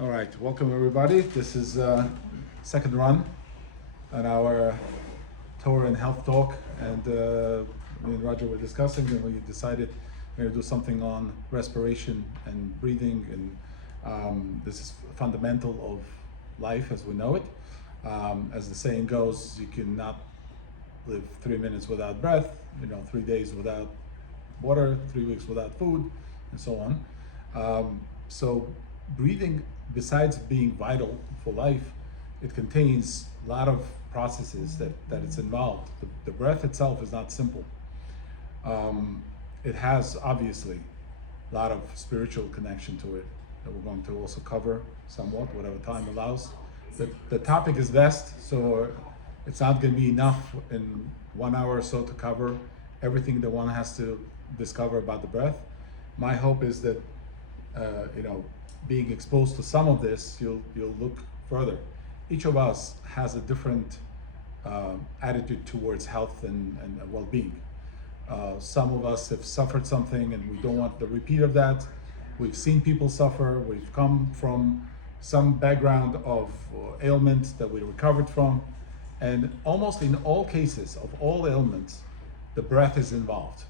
All right, welcome everybody. This is second run on our Torah and health talk, and me and Roger were discussing, and we decided we're going to do something on respiration and breathing, and this is fundamental of life as we know it. As the saying goes, you cannot live 3 minutes without breath, 3 days without water, 3 weeks without food, and so on. So breathing, besides being vital for life, it contains a lot of processes that it's involved. The breath itself is not simple. It has obviously a lot of spiritual connection to it that we're going to also cover somewhat, whatever time allows. The topic is vast, so it's not going to be enough in 1 hour or so to cover everything that one has to discover about the breath. My hope is that being exposed to some of this, you'll look further. Each of us has a different attitude towards health and well-being. Some of us have suffered something and we don't want the repeat of that. We've seen people suffer. We've come from some background of ailments that we recovered from. And almost in all cases of all ailments, the breath is involved.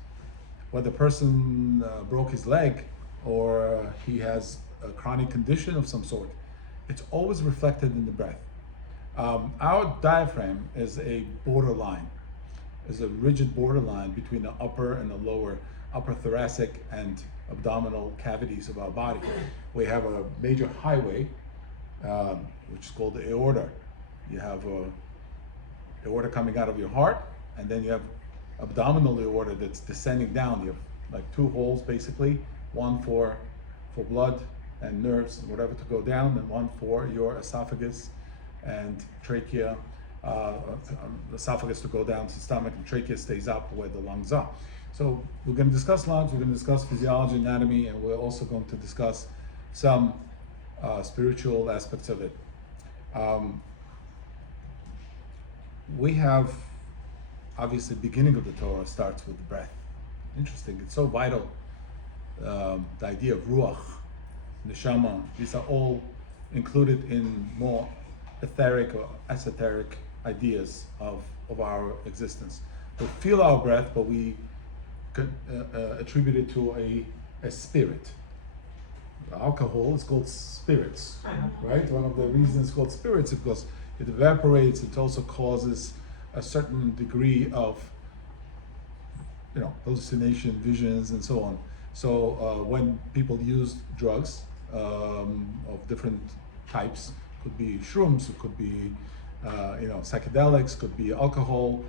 Whether the person broke his leg or he has a chronic condition of some sort, it's always reflected in the breath. Our diaphragm is a borderline, is a rigid borderline between the upper and the lower, upper thoracic and abdominal cavities of our body. We have a major highway, which is called the aorta. You have a aorta coming out of your heart, and then you have abdominal aorta that's descending down. You have like two holes basically, one for blood and nerves and whatever to go down, and one for your esophagus and trachea, esophagus to go down to the stomach, and trachea stays up where the lungs are. So we're going to discuss lungs, we're going to discuss physiology, anatomy, and we're also going to discuss some spiritual aspects of it. We have, obviously, the beginning of the Torah starts with the breath. Interesting, it's so vital. The idea of ruach, neshama, these are all included in more etheric or esoteric ideas of our existence. We feel our breath, but we attribute it to a spirit. Alcohol is called spirits, right? One of the reasons it's called spirits is because it evaporates. It also causes a certain degree of hallucination, visions, and so on. So when people use drugs of different types, could be shrooms, it could be psychedelics, could be alcohol.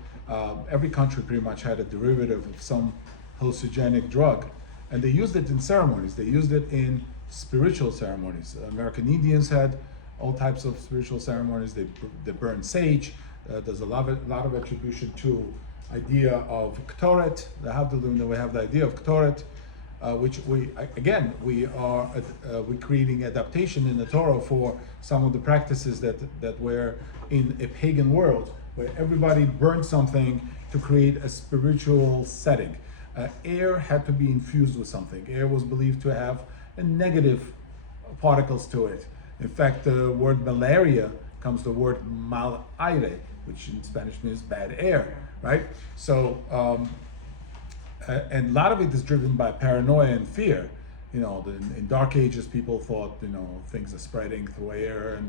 Every country pretty much had a derivative of some hallucinogenic drug, and they used it in ceremonies. They used it in spiritual ceremonies. American Indians had all types of spiritual ceremonies. They burn sage. There's a lot of attribution to idea of Ktoret. We have the idea of Ktoret, which we're creating adaptation in the Torah for some of the practices that were in a pagan world, where everybody burned something to create a spiritual setting. Air had to be infused with something. Air was believed to have a negative particles to it. In fact, the word malaria comes the word mal aire, which in Spanish means bad air, right? So, and a lot of it is driven by paranoia and fear. In dark ages, people thought, things are spreading through air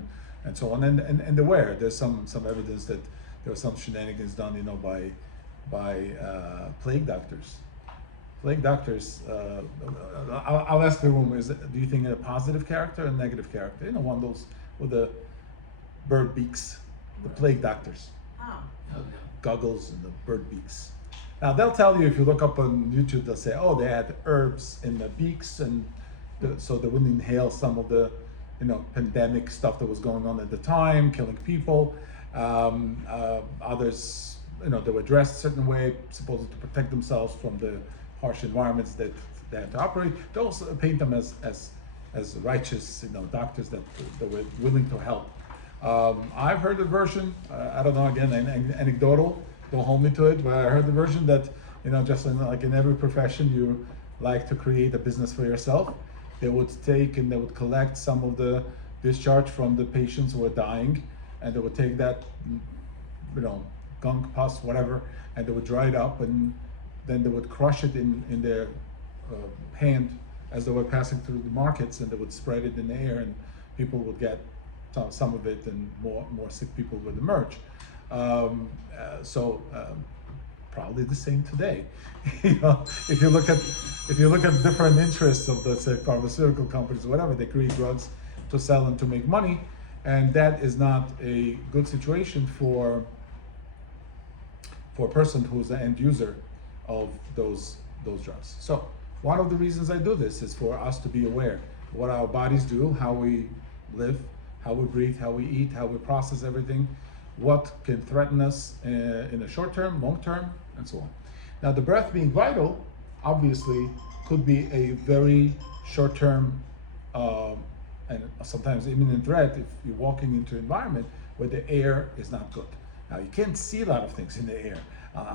and so on. And there were. There's some evidence that there was some shenanigans done, by plague doctors. Plague doctors, I'll ask the room, do you think a positive character or a negative character? One of those with the bird beaks, the plague doctors. Goggles and the bird beaks. Now they'll tell you, if you look up on YouTube, they'll say, they had herbs in the beaks, and so they wouldn't inhale some of the, pandemic stuff that was going on at the time, killing people. Others, they were dressed a certain way, supposed to protect themselves from the harsh environments that they had to operate. They also paint them as righteous, doctors that were willing to help. I've heard the version, I don't know, again, anecdotal, don't hold me to it, but I heard the version that, just like in every profession, you like to create a business for yourself. They would take and they would collect some of the discharge from the patients who were dying, and they would take that, gunk, pus, whatever, and they would dry it up, and then they would crush it in their hand as they were passing through the markets, and they would spread it in the air, and people would get some of it, and more sick people would emerge. Probably the same today. If you look at different interests of the, say, pharmaceutical companies, whatever, they create drugs to sell and to make money, and that is not a good situation for a person who's the end user of those drugs. So one of the reasons I do this is for us to be aware of what our bodies do, how we live, how we breathe, how we eat, how we process everything, what can threaten us in the short term, long term, and so on. Now, the breath being vital, obviously, could be a very short term and sometimes imminent threat if you're walking into an environment where the air is not good. Now, you can't see a lot of things in the air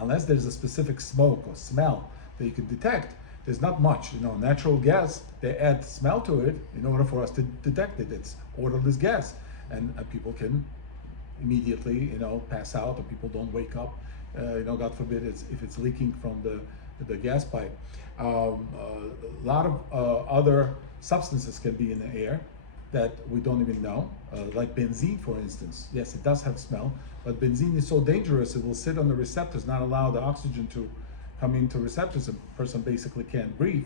unless there's a specific smoke or smell that you can detect. There's not much. Natural gas, they add smell to it in order for us to detect it. It's odorless gas, and people can immediately, pass out, or people don't wake up. God forbid if it's leaking from the gas pipe. A lot of other substances can be in the air that we don't even know, like benzene, for instance. Yes, it does have smell, but benzene is so dangerous, it will sit on the receptors, not allow the oxygen to come into receptors, and a person basically can't breathe.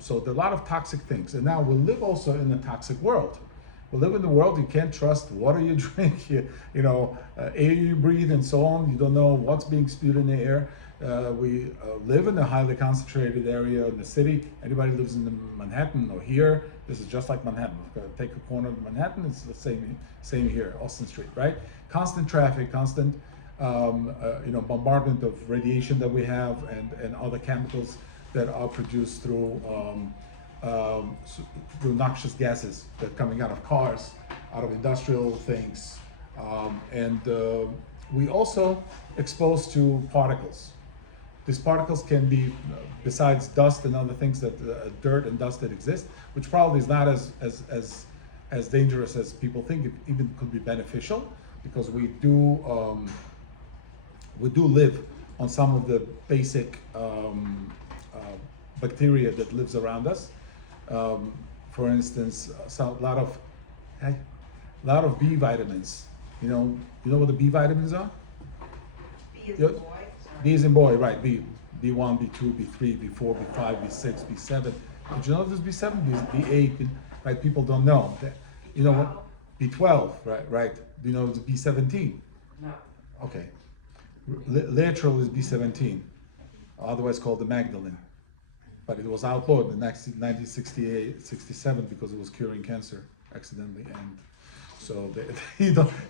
So there are a lot of toxic things. And now we live also in a toxic world. We live in the world, you can't trust water you drink, air you breathe, and so on. You don't know what's being spewed in the air. We live in a highly concentrated area in the city. Anybody lives in Manhattan or here, this is just like Manhattan. Take a corner of Manhattan, it's the same here, Austin Street, right? Constant traffic, constant bombardment of radiation that we have, and other chemicals that are produced through noxious gases that are coming out of cars, out of industrial things, and we also exposed to particles. These particles can be, besides dust and other things that dirt and dust that exist, which probably is not as dangerous as people think. It even could be beneficial, because we do live on some of the basic bacteria that lives around us. For instance, a lot of B vitamins. You know what the B vitamins are? B is in boy. B is in boy, right? B, B1, B2, B3, B4, B5, B6, B7. Did you know there's B7, B8? Right? People don't know. You know what? B12, right? Do you know it's B17? No. Okay. Lateral is B17, otherwise called the Magdalene. But it was outlawed in 1968-67 because it was curing cancer accidentally, and so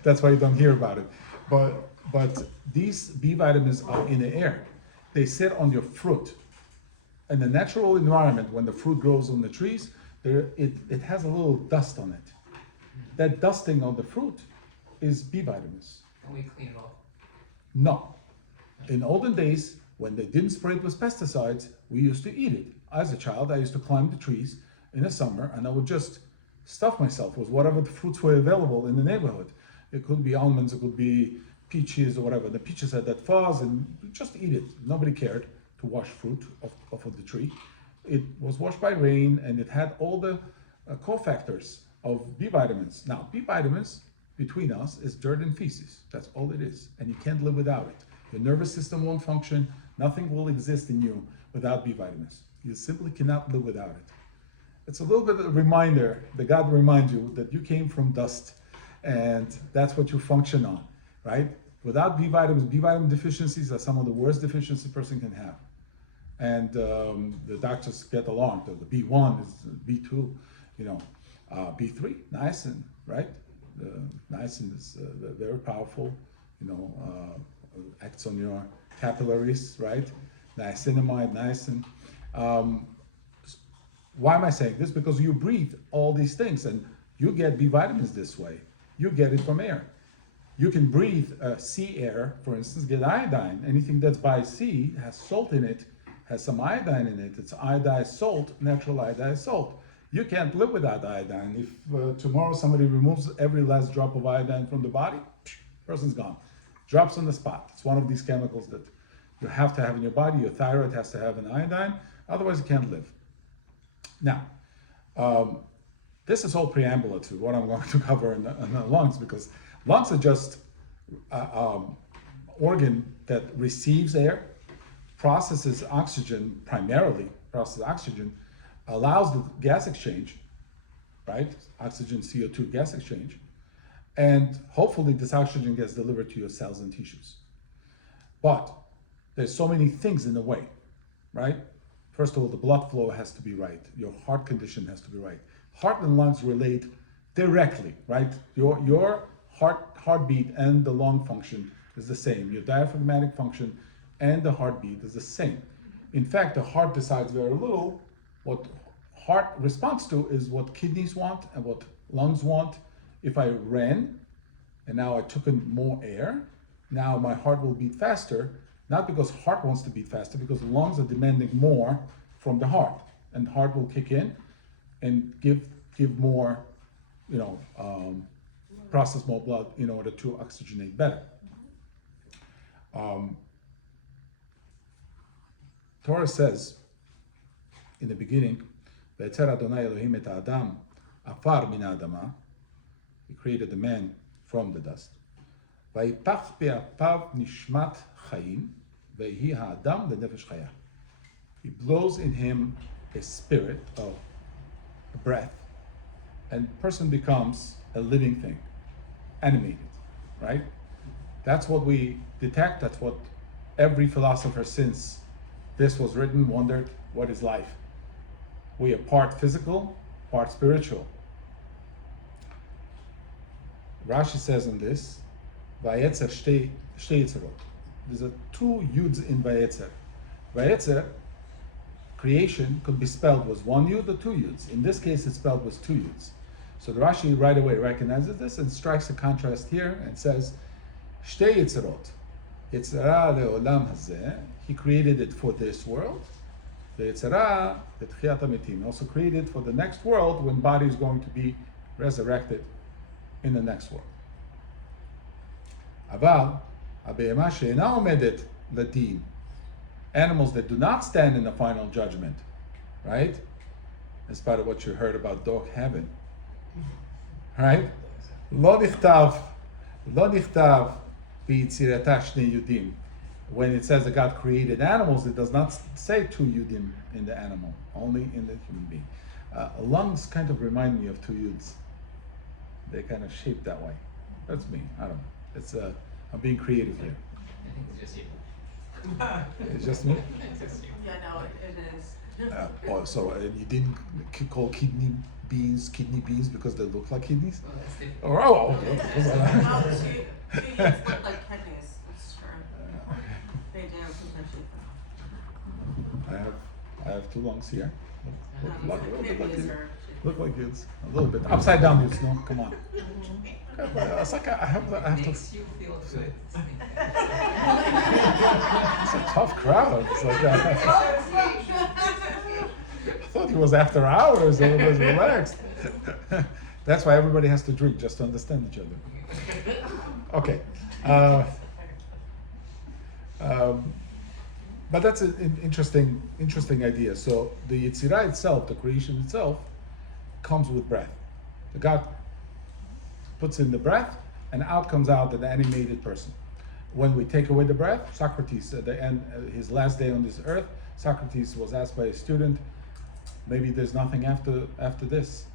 that's why you don't hear about it. But these B vitamins are in the air. They sit on your fruit. In the natural environment, when the fruit grows on the trees, it has a little dust on it. That dusting on the fruit is B vitamins. And we clean it off. No. In olden days, when they didn't spray it with pesticides, we used to eat it. As a child, I used to climb the trees in the summer, and I would just stuff myself with whatever the fruits were available in the neighborhood. It could be almonds, it could be peaches or whatever. The peaches had that fuzz, and just eat it. Nobody cared to wash fruit off of the tree. It was washed by rain, and it had all the cofactors of B vitamins. Now, B vitamins, between us, is dirt and feces. That's all it is, and you can't live without it. Your nervous system won't function. Nothing will exist in you without B vitamins. You simply cannot live without it. It's a little bit of a reminder that God reminds you that you came from dust, and that's what you function on, right? Without B vitamins, B vitamin deficiencies are some of the worst deficiencies a person can have. And the doctors get alarmed. The B1 is B2, B3, niacin, right? Niacin is very powerful, acts on your capillaries, right? Niacinamide, niacin. Why am I saying this? Because you breathe all these things, and you get B vitamins this way. You get it from air. You can breathe sea air, for instance, get iodine. Anything that's by sea has salt in it, has some iodine in it. It's iodized salt, natural iodized salt. You can't live without iodine. If tomorrow somebody removes every last drop of iodine from the body, person's gone. Drops on the spot. It's one of these chemicals that you have to have in your body. Your thyroid has to have an iodine, otherwise you can't live. Now, this is all preamble to what I'm going to cover in the lungs, because lungs are just organ that receives air, processes oxygen, primarily processes oxygen, allows the gas exchange, right? Oxygen, CO2 gas exchange, and hopefully this oxygen gets delivered to your cells and tissues. But there's so many things in the way, right? First of all, the blood flow has to be right. Your heart condition has to be right. Heart and lungs relate directly, right? Your heartbeat and the lung function is the same. Your diaphragmatic function and the heartbeat is the same. In fact, the heart decides very little. What heart responds to is what kidneys want and what lungs want. If I ran and now I took in more air, now my heart will beat faster, not because heart wants to beat faster, because lungs are demanding more from the heart, and the heart will kick in and give more, process more blood in order to oxygenate better. Torah says in the beginning, "V'etzer Adonai Elohim et Adam afar min ha'adama." He created the man from the dust. "Vayipach be'apav nishmat chayim, ve'hi ha'adam le'nefesh chaya." He blows in him a spirit of a breath, and person becomes a living thing, animated, right? That's what we detect. That's what every philosopher since this was written wondered, what is life? We are part physical, part spiritual. Rashi says on this, Vayetzer shtei yitzerot. There's two yuds in Vayetzer. Vayetzer, creation, could be spelled with one yud or two yuds. In this case, it's spelled with two yuds. So the Rashi right away recognizes this and strikes a contrast here and says, Shtei yitzerot. Yitzera le'olam hazeh. He created it for this world. The Yitzera, the Tchiyat HaMetim, also created for the next world when body is going to be resurrected in the next world. Aval, הבהמה שאינה עומדת לדין, animals that do not stand in the final judgment, right? As part of what you heard about dog heaven, right? לא נכתב ביצירתה שני יודים. When it says that God created animals, it does not say two yudim in the animal, only in the human being. Lungs kind of remind me of two yuds. They're kind of shaped that way. That's me. I don't know. It's I'm being creative here. I think it's just you. It's just me. It's just you. Yeah, no, it is. So you didn't call kidney beans because they look like kidneys? Well, that's different. Oh, No, two units look like kidneys. It's true. They do, potentially. I have two lungs here. Kidneys are. Look like kids. A little bit. Upside down kids, no? Come on. It's like I have to. Makes you feel good. It's a tough crowd. It's like I thought it was after hours. Everybody's relaxed. That's why everybody has to drink, just to understand each other. Okay. But that's an interesting idea. So the Yetzirah itself, the creation itself, comes with breath. The God puts in the breath, and out comes out an animated person. When we take away the breath, Socrates, at the end, his last day on this earth, Socrates was asked by a student, maybe there's nothing after this.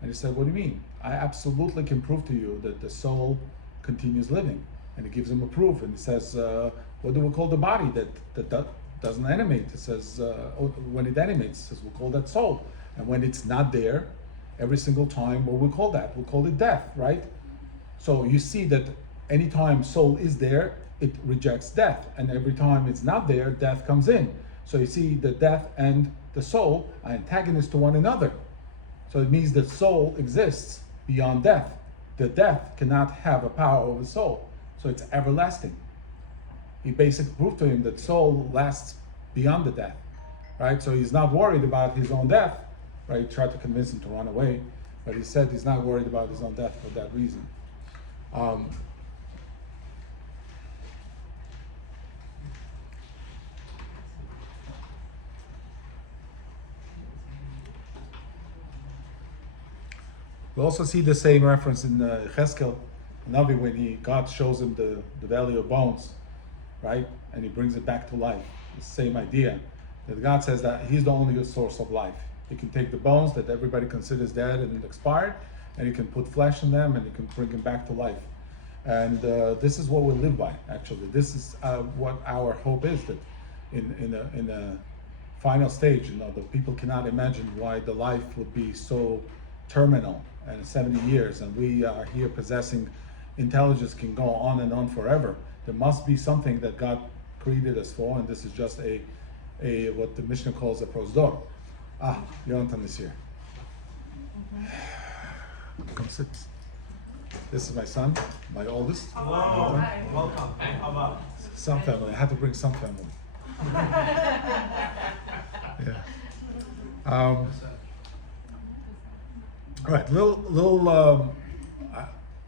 And he said, what do you mean? I absolutely can prove to you that the soul continues living. And he gives him a proof, and he says, what do we call the body that doesn't animate? It says, when it animates, it says, we'll call that soul. And when it's not there, every single time, what we call that? We'll call it death, right? So you see that anytime soul is there, it rejects death. And every time it's not there, death comes in. So you see that death and the soul are antagonists to one another. So it means that soul exists beyond death. The death cannot have a power over soul. So it's everlasting. He basically proved to him that soul lasts beyond the death, right? So he's not worried about his own death, right? He tried to convince him to run away, but he said he's not worried about his own death for that reason. We also see the same reference in Cheskel, Navi, when God shows him the valley of bones, right? And he brings it back to life. The same idea that God says that he's the only source of life. He can take the bones that everybody considers dead and expired, and he can put flesh in them, and he can bring them back to life. And this is what we live by, actually. This is what our hope is, that in a final stage, the people cannot imagine why the life would be so terminal and 70 years, and we are here possessing intelligence, can go on and on forever. There must be something that God created us for, and this is just a what the Mishnah calls a prosdor. Yonatan is here. Come sit. This is my son, my oldest. Hello. Hi. Welcome. How about? Some family. I had to bring some family. Yeah. All right, little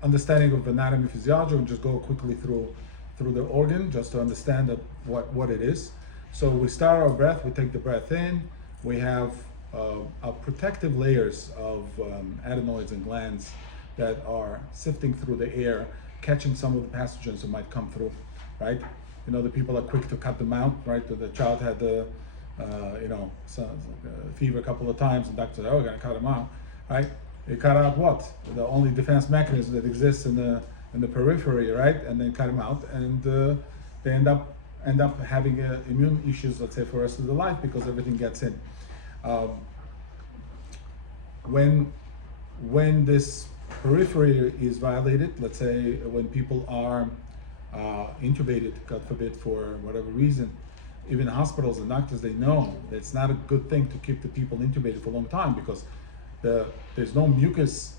understanding of anatomy and physiology. We'll just go quickly through the organ just to understand what it is. So we start our breath, we take the breath in, we have protective layers of adenoids and glands that are sifting through the air, catching some of the pathogens that might come through, right? The people are quick to cut them out, right? The child had fever a couple of times, and doctor said, "Oh, we're gonna cut him out," right? They cut out what? The only defense mechanism that exists in the periphery, right? And then cut him out, and they end up having immune issues, let's say, for the rest of their life because everything gets in. When this periphery is violated, let's say when people are intubated, God forbid, for whatever reason, even hospitals and doctors, they know that it's not a good thing to keep the people intubated for a long time because there's no mucus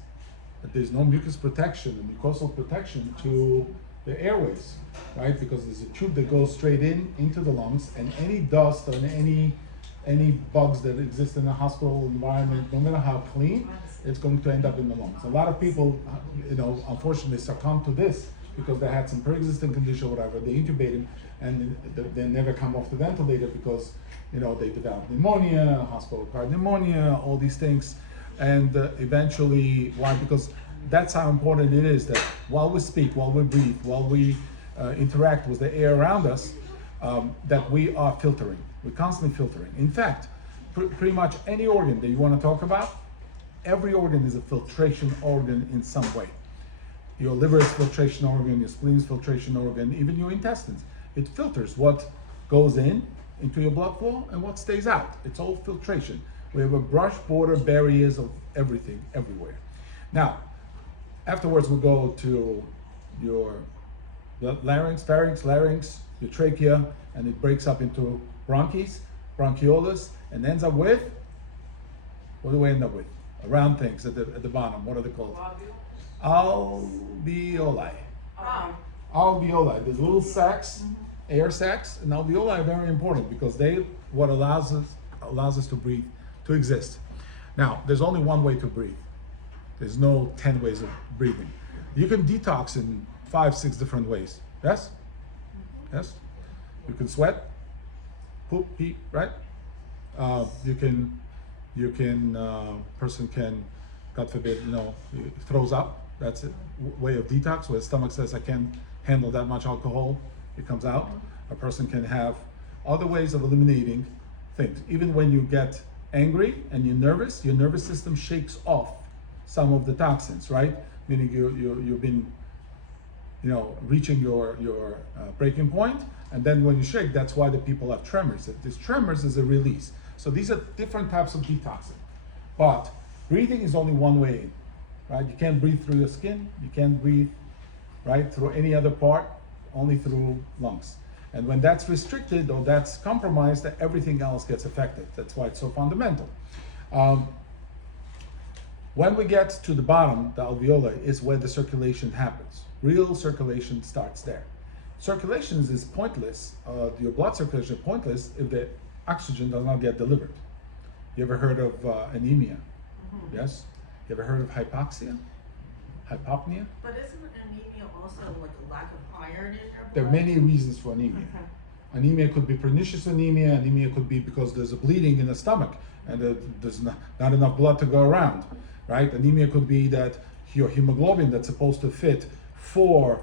protection and mucosal protection to the airways, right? Because there's a tube that goes straight into the lungs, and any dust or any bugs that exist in the hospital environment, no matter how clean, it's going to end up in the lungs. A lot of people, unfortunately succumb to this because they had some pre-existing condition or whatever. They intubate them and they never come off the ventilator because they develop pneumonia, hospital-acquired pneumonia, all these things. And eventually, why? Because that's how important it is that while we speak, while we breathe, while we interact with the air around us, that we are filtering. We're constantly filtering. In fact, pretty much any organ that you want to talk about, every organ is a filtration organ in some way. Your liver is filtration organ, your spleen is filtration organ, even your intestines. It filters what goes into your blood flow and what stays out. It's all filtration. We have a brush border barriers of everything, everywhere. Now, afterwards we go to your larynx, pharynx, larynx, your trachea, and it breaks up into bronchus, bronchioles, and ends up with, what do we end up with? Round things at the bottom. What are they called? Alveoli. Alveoli. There's little sacs, air sacs, and alveoli are very important because they what allows us to breathe, to exist. Now, there's only one way to breathe. There's no 10 ways of breathing. You can detox in 5-6 different ways. Yes? Yes? You can sweat, poop, pee, right? Person can, God forbid, throws up. That's a way of detox, where the stomach says, I can't handle that much alcohol. It comes out. A person can have other ways of eliminating things. Even when you get angry and you're nervous, your nervous system shakes off some of the toxins, right? Meaning you've been, reaching your breaking point, and then when you shake, that's why the people have tremors. This tremors is a release. So these are different types of detoxing. But breathing is only one way in, right? You can't breathe through your skin. You can't breathe, right, through any other part, only through lungs. And when that's restricted or that's compromised, everything else gets affected. That's why it's so fundamental. When we get to the bottom, the alveoli, is where the circulation happens. Real circulation starts there. Circulation is pointless. Your blood circulation is pointless if the oxygen does not get delivered. You ever heard of anemia? Mhm. Yes? You ever heard of hypoxia? Hypopnea? But isn't anemia also like a lack of iron in your blood? There are many reasons for anemia. Okay. Anemia could be pernicious anemia. Anemia could be because there's a bleeding in the stomach and there's not enough blood to go around, right? Anemia could be that your hemoglobin that's supposed to fit four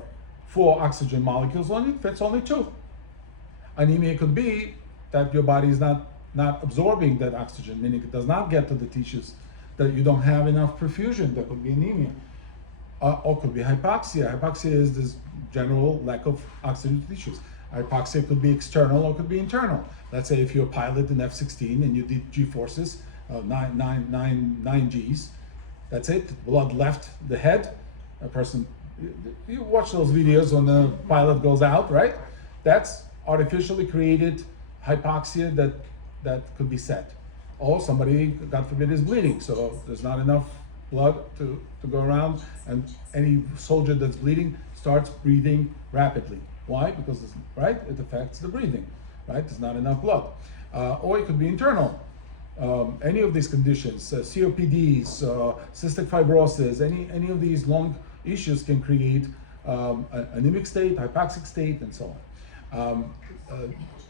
oxygen molecules on it fits only 2. Anemia could be that your body is not absorbing that oxygen, meaning it does not get to the tissues, that you don't have enough perfusion. That could be anemia. Or could be hypoxia. Hypoxia is this general lack of oxygen to tissues. Hypoxia could be external or could be internal. Let's say if you're a pilot in F-16 and you did G-forces, 9 Gs, that's it, blood left the head, a person, you watch those videos when the pilot goes out, right? That's artificially created hypoxia that could be set. Or somebody, God forbid, is bleeding, so there's not enough blood to go around, and any soldier that's bleeding starts breathing rapidly. Why? Because, right, it affects the breathing, right? There's not enough blood. Or it could be internal. Any of these conditions, COPDs, cystic fibrosis, any of these lung issues can create an anemic state, hypoxic state, and so on.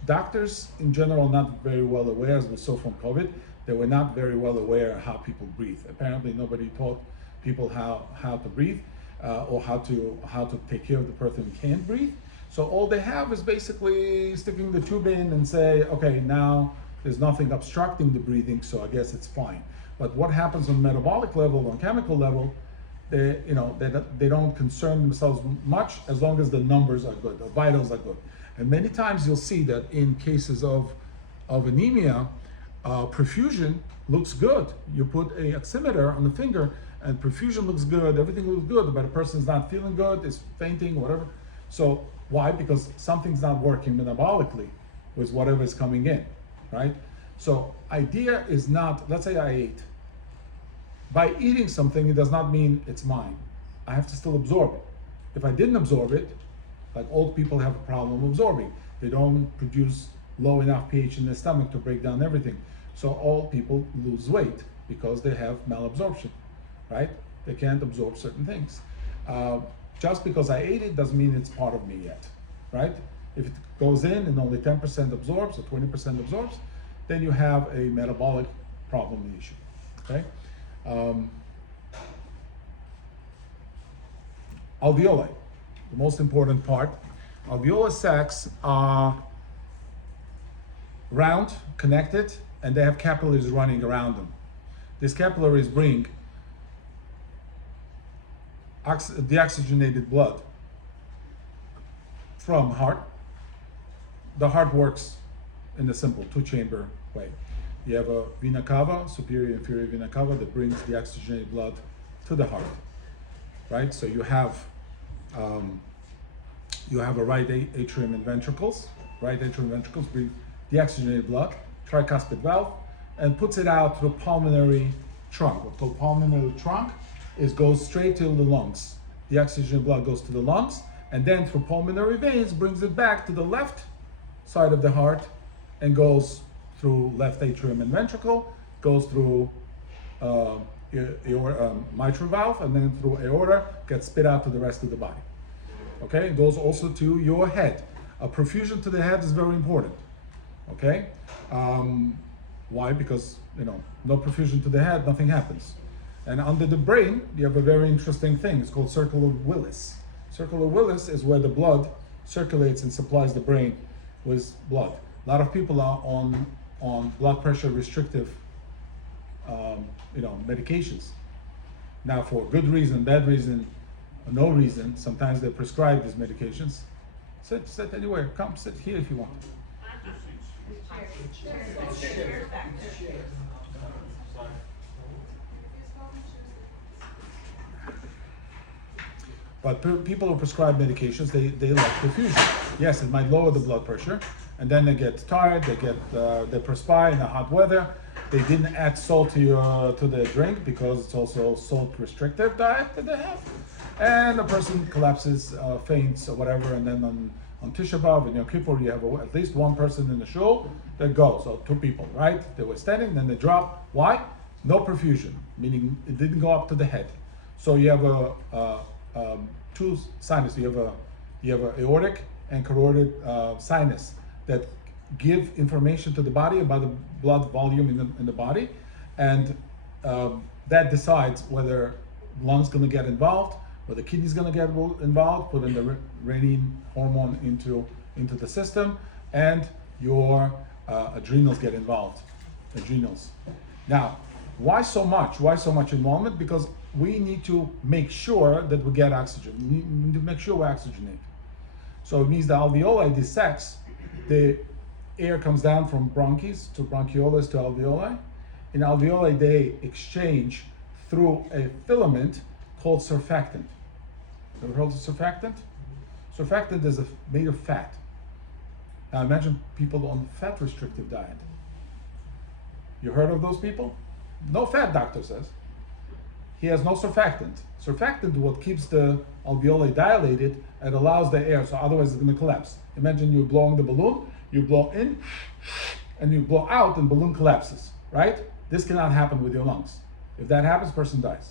Doctors in general not very well aware, as we saw from COVID, they were not very well aware how people breathe. Apparently nobody taught people how to breathe or how to take care of the person who can't breathe. So all they have is basically sticking the tube in and say, okay, now there's nothing obstructing the breathing, so I guess it's fine. But what happens on metabolic level, on chemical level, they don't concern themselves much as long as the numbers are good, the vitals are good. And many times you'll see that in cases of anemia, perfusion looks good. You put a oximeter on the finger and perfusion looks good, everything looks good, but a person's not feeling good, is fainting, whatever. So why? Because something's not working metabolically with whatever is coming in, right? So idea is not, let's say I ate. By eating something, it does not mean it's mine. I have to still absorb it. If I didn't absorb it, like old people have a problem absorbing. They don't produce low enough pH in their stomach to break down everything. So old people lose weight because they have malabsorption, right? They can't absorb certain things. Just because I ate it doesn't mean it's part of me yet, right? If it goes in and only 10% absorbs or 20% absorbs, then you have a metabolic problem issue, okay? Alveoli, the most important part. Alveolar sacs are round, connected, and they have capillaries running around them. These capillaries bring deoxygenated blood from heart. The heart works in a simple 2-chamber way. You have a vena cava, superior inferior vena cava, that brings deoxygenated blood to the heart, right? So you have a right atrium and ventricles. Right atrium and ventricles bring deoxygenated blood, tricuspid valve, and puts it out through pulmonary trunk. What's called pulmonary trunk goes straight to the lungs. The oxygen blood goes to the lungs, and then through pulmonary veins brings it back to the left side of the heart and goes through left atrium and ventricle, goes through mitral valve, and then through aorta, gets spit out to the rest of the body. Okay, it goes also to your head. A perfusion to the head is very important. Okay, why? Because no perfusion to the head, nothing happens. And under the brain, you have a very interesting thing. It's called circle of Willis. Circle of Willis is where the blood circulates and supplies the brain with blood. A lot of people are on blood pressure restrictive, medications. Now, for good reason, bad reason, or no reason, sometimes they prescribe these medications. Sit anywhere. Come sit here if you want. But people who prescribe medications, they like perfusion. Yes, it might lower the blood pressure, and then they get tired, they perspire in the hot weather. They didn't add salt to the drink because it's also salt restrictive diet that they have. And the person collapses, faints or whatever, and then On Tisha B'Av and Yom Kippur, you have at least one person in the shul that goes, or two people, right? They were standing, then they drop. Why? No perfusion, meaning it didn't go up to the head. So you have two sinuses. You have a aortic and carotid sinus that give information to the body about the blood volume in the body, and that decides whether lungs going to get involved, whether the kidney's going to get involved, put in the renin hormone into the system, and your adrenals get involved. Adrenals. Now, why so much? Why so much involvement? Because we need to make sure that we get oxygen. We need to make sure we oxygenate. So it means the alveoli dissects, the air comes down from bronchus to bronchioles to alveoli. In alveoli, they exchange through a filament called surfactant. Ever heard of surfactant? Surfactant is made of fat. Now imagine people on fat restrictive diet. You heard of those people? No fat, doctor says. He has no surfactant. Surfactant is what keeps the alveoli dilated and allows the air, so otherwise it's going to collapse. Imagine you're blowing the balloon, you blow in and you blow out and balloon collapses, right? This cannot happen with your lungs. If that happens, person dies.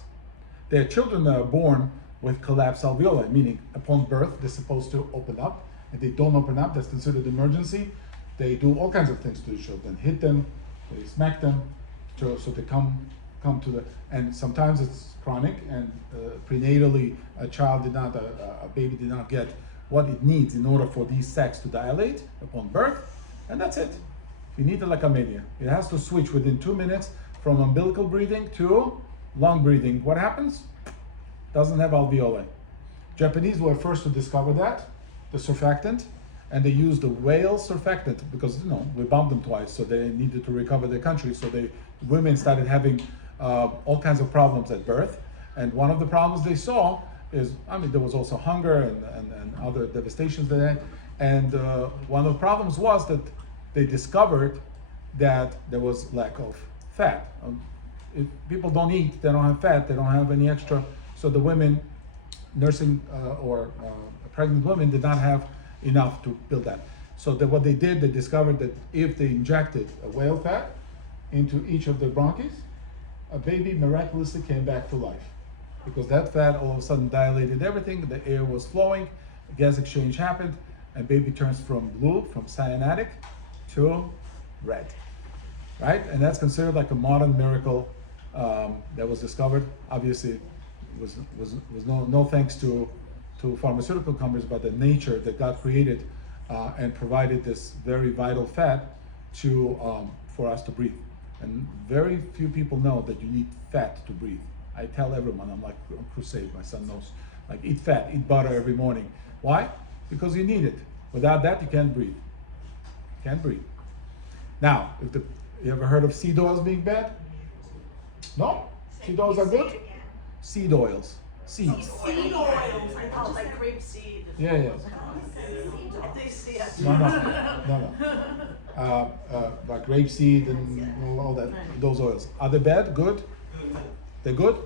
There are children that are born with collapsed alveoli, meaning upon birth they're supposed to open up. If they don't open up, that's considered emergency. They do all kinds of things to the children, hit them, they smack them, so they come to the, and sometimes it's chronic, and prenatally a baby did not get what it needs in order for these sacs to dilate upon birth, and that's it. You need like a media. It has to switch within 2 minutes from umbilical breathing to lung breathing. What happens? Doesn't have alveoli. Japanese were first to discover that, the surfactant, and they used the whale surfactant because we bombed them twice, so they needed to recover their country. So women started having all kinds of problems at birth, and one of the problems they saw is, there was also hunger and other devastations there, and one of the problems was that they discovered that there was lack of fat. If people don't eat, they don't have fat, they don't have any extra, so the women, nursing or pregnant women did not have enough to build that. So what they did, they discovered that if they injected a whale fat into each of their bronchus, a baby miraculously came back to life. Because that fat all of a sudden dilated everything, the air was flowing, gas exchange happened, and baby turns from blue, from cyanotic, to red, right? And that's considered like a modern miracle that was discovered. Obviously, was no thanks to pharmaceutical companies, but the nature that God created and provided this very vital fat for us to breathe. And very few people know that you need fat to breathe. I tell everyone, I'm like on crusade, my son knows, like eat fat, eat butter every morning. Why? Because you need it. Without that, you can't breathe. Can't breathe. Now, you ever heard of seed oils being bad? No? Seed oils are good? Seed oils. Seeds. Seed oils, I thought like grape seed. Yeah. No. Like grape seed and all that, those oils. Are they bad? Good? They're good?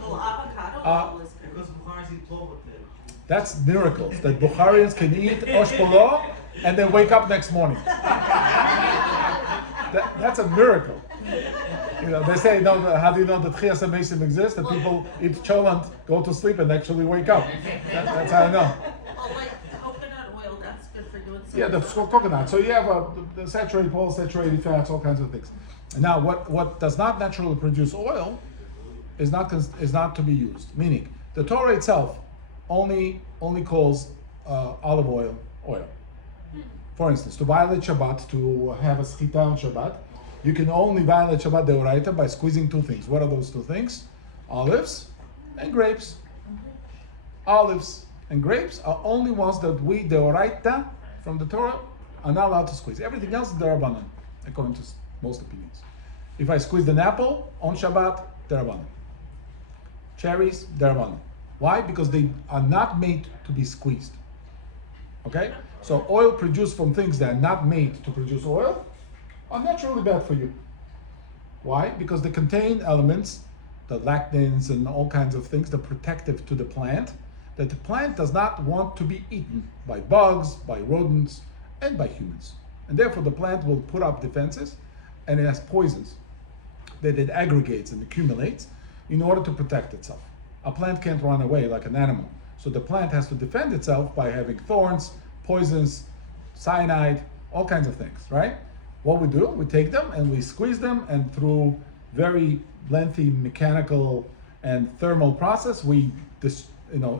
Well, avocado oil is good. Because Bukhari told it. That's miracles, that Bukharians can eat oshpolo and then wake up next morning. That's a miracle. They say, how do you know that Chias HaMesim exists? That people eat cholent, go to sleep, and actually wake up. That's how I know. Oh, like coconut oil, that's good for doing something. Yeah, the coconut. So you have the saturated, polysaturated fats, all kinds of things. And now, what does not naturally produce oil is not to be used. Meaning, the Torah itself only calls olive oil. For instance, to violate Shabbat, to have a schita on Shabbat, you can only violate Shabbat deoraita by squeezing two things. What are those two things? Olives and grapes. Olives and grapes are only ones that we deoraita from the Torah are not allowed to squeeze. Everything else is derabanan, according to most opinions. If I squeezed an apple on Shabbat, derabanan. Cherries, derabanan. Why? Because they are not made to be squeezed. Okay? So oil produced from things that are not made to produce oil are naturally bad for you. Why? Because they contain elements, the lactins and all kinds of things, the protective to the plant, that the plant does not want to be eaten by bugs, by rodents, and by humans. And therefore the plant will put up defenses, and it has poisons that it aggregates and accumulates in order to protect itself. A plant can't run away like an animal. So the plant has to defend itself by having thorns, poisons, cyanide, all kinds of things, right? What we do, we take them and we squeeze them, and through very lengthy mechanical and thermal process, we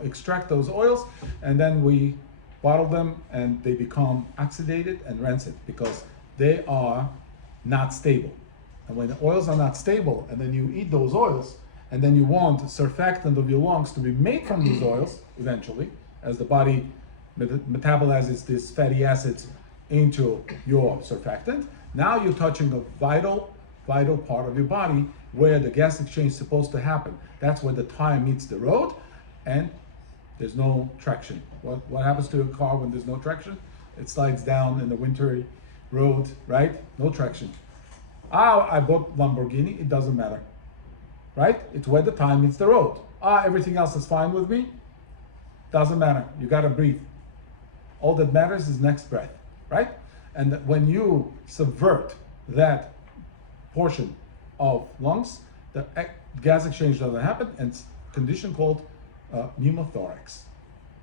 extract those oils, and then we bottle them, and they become oxidated and rancid because they are not stable. And when the oils are not stable, and then you eat those oils, and then you want a surfactant of your lungs to be made from these oils eventually, as the body metabolizes these fatty acids into your surfactant. Now you're touching a vital part of your body where the gas exchange is supposed to happen. That's where the tire meets the road, and there's no traction. What happens to a car when there's no traction? It slides down in the wintry road, right? No traction. I bought Lamborghini, it doesn't matter, right? It's where the tire meets the road. Everything else is fine with me. Doesn't matter. You gotta breathe. All that matters is next breath, right? And when you subvert that portion of lungs, the gas exchange doesn't happen, and it's a condition called pneumothorax.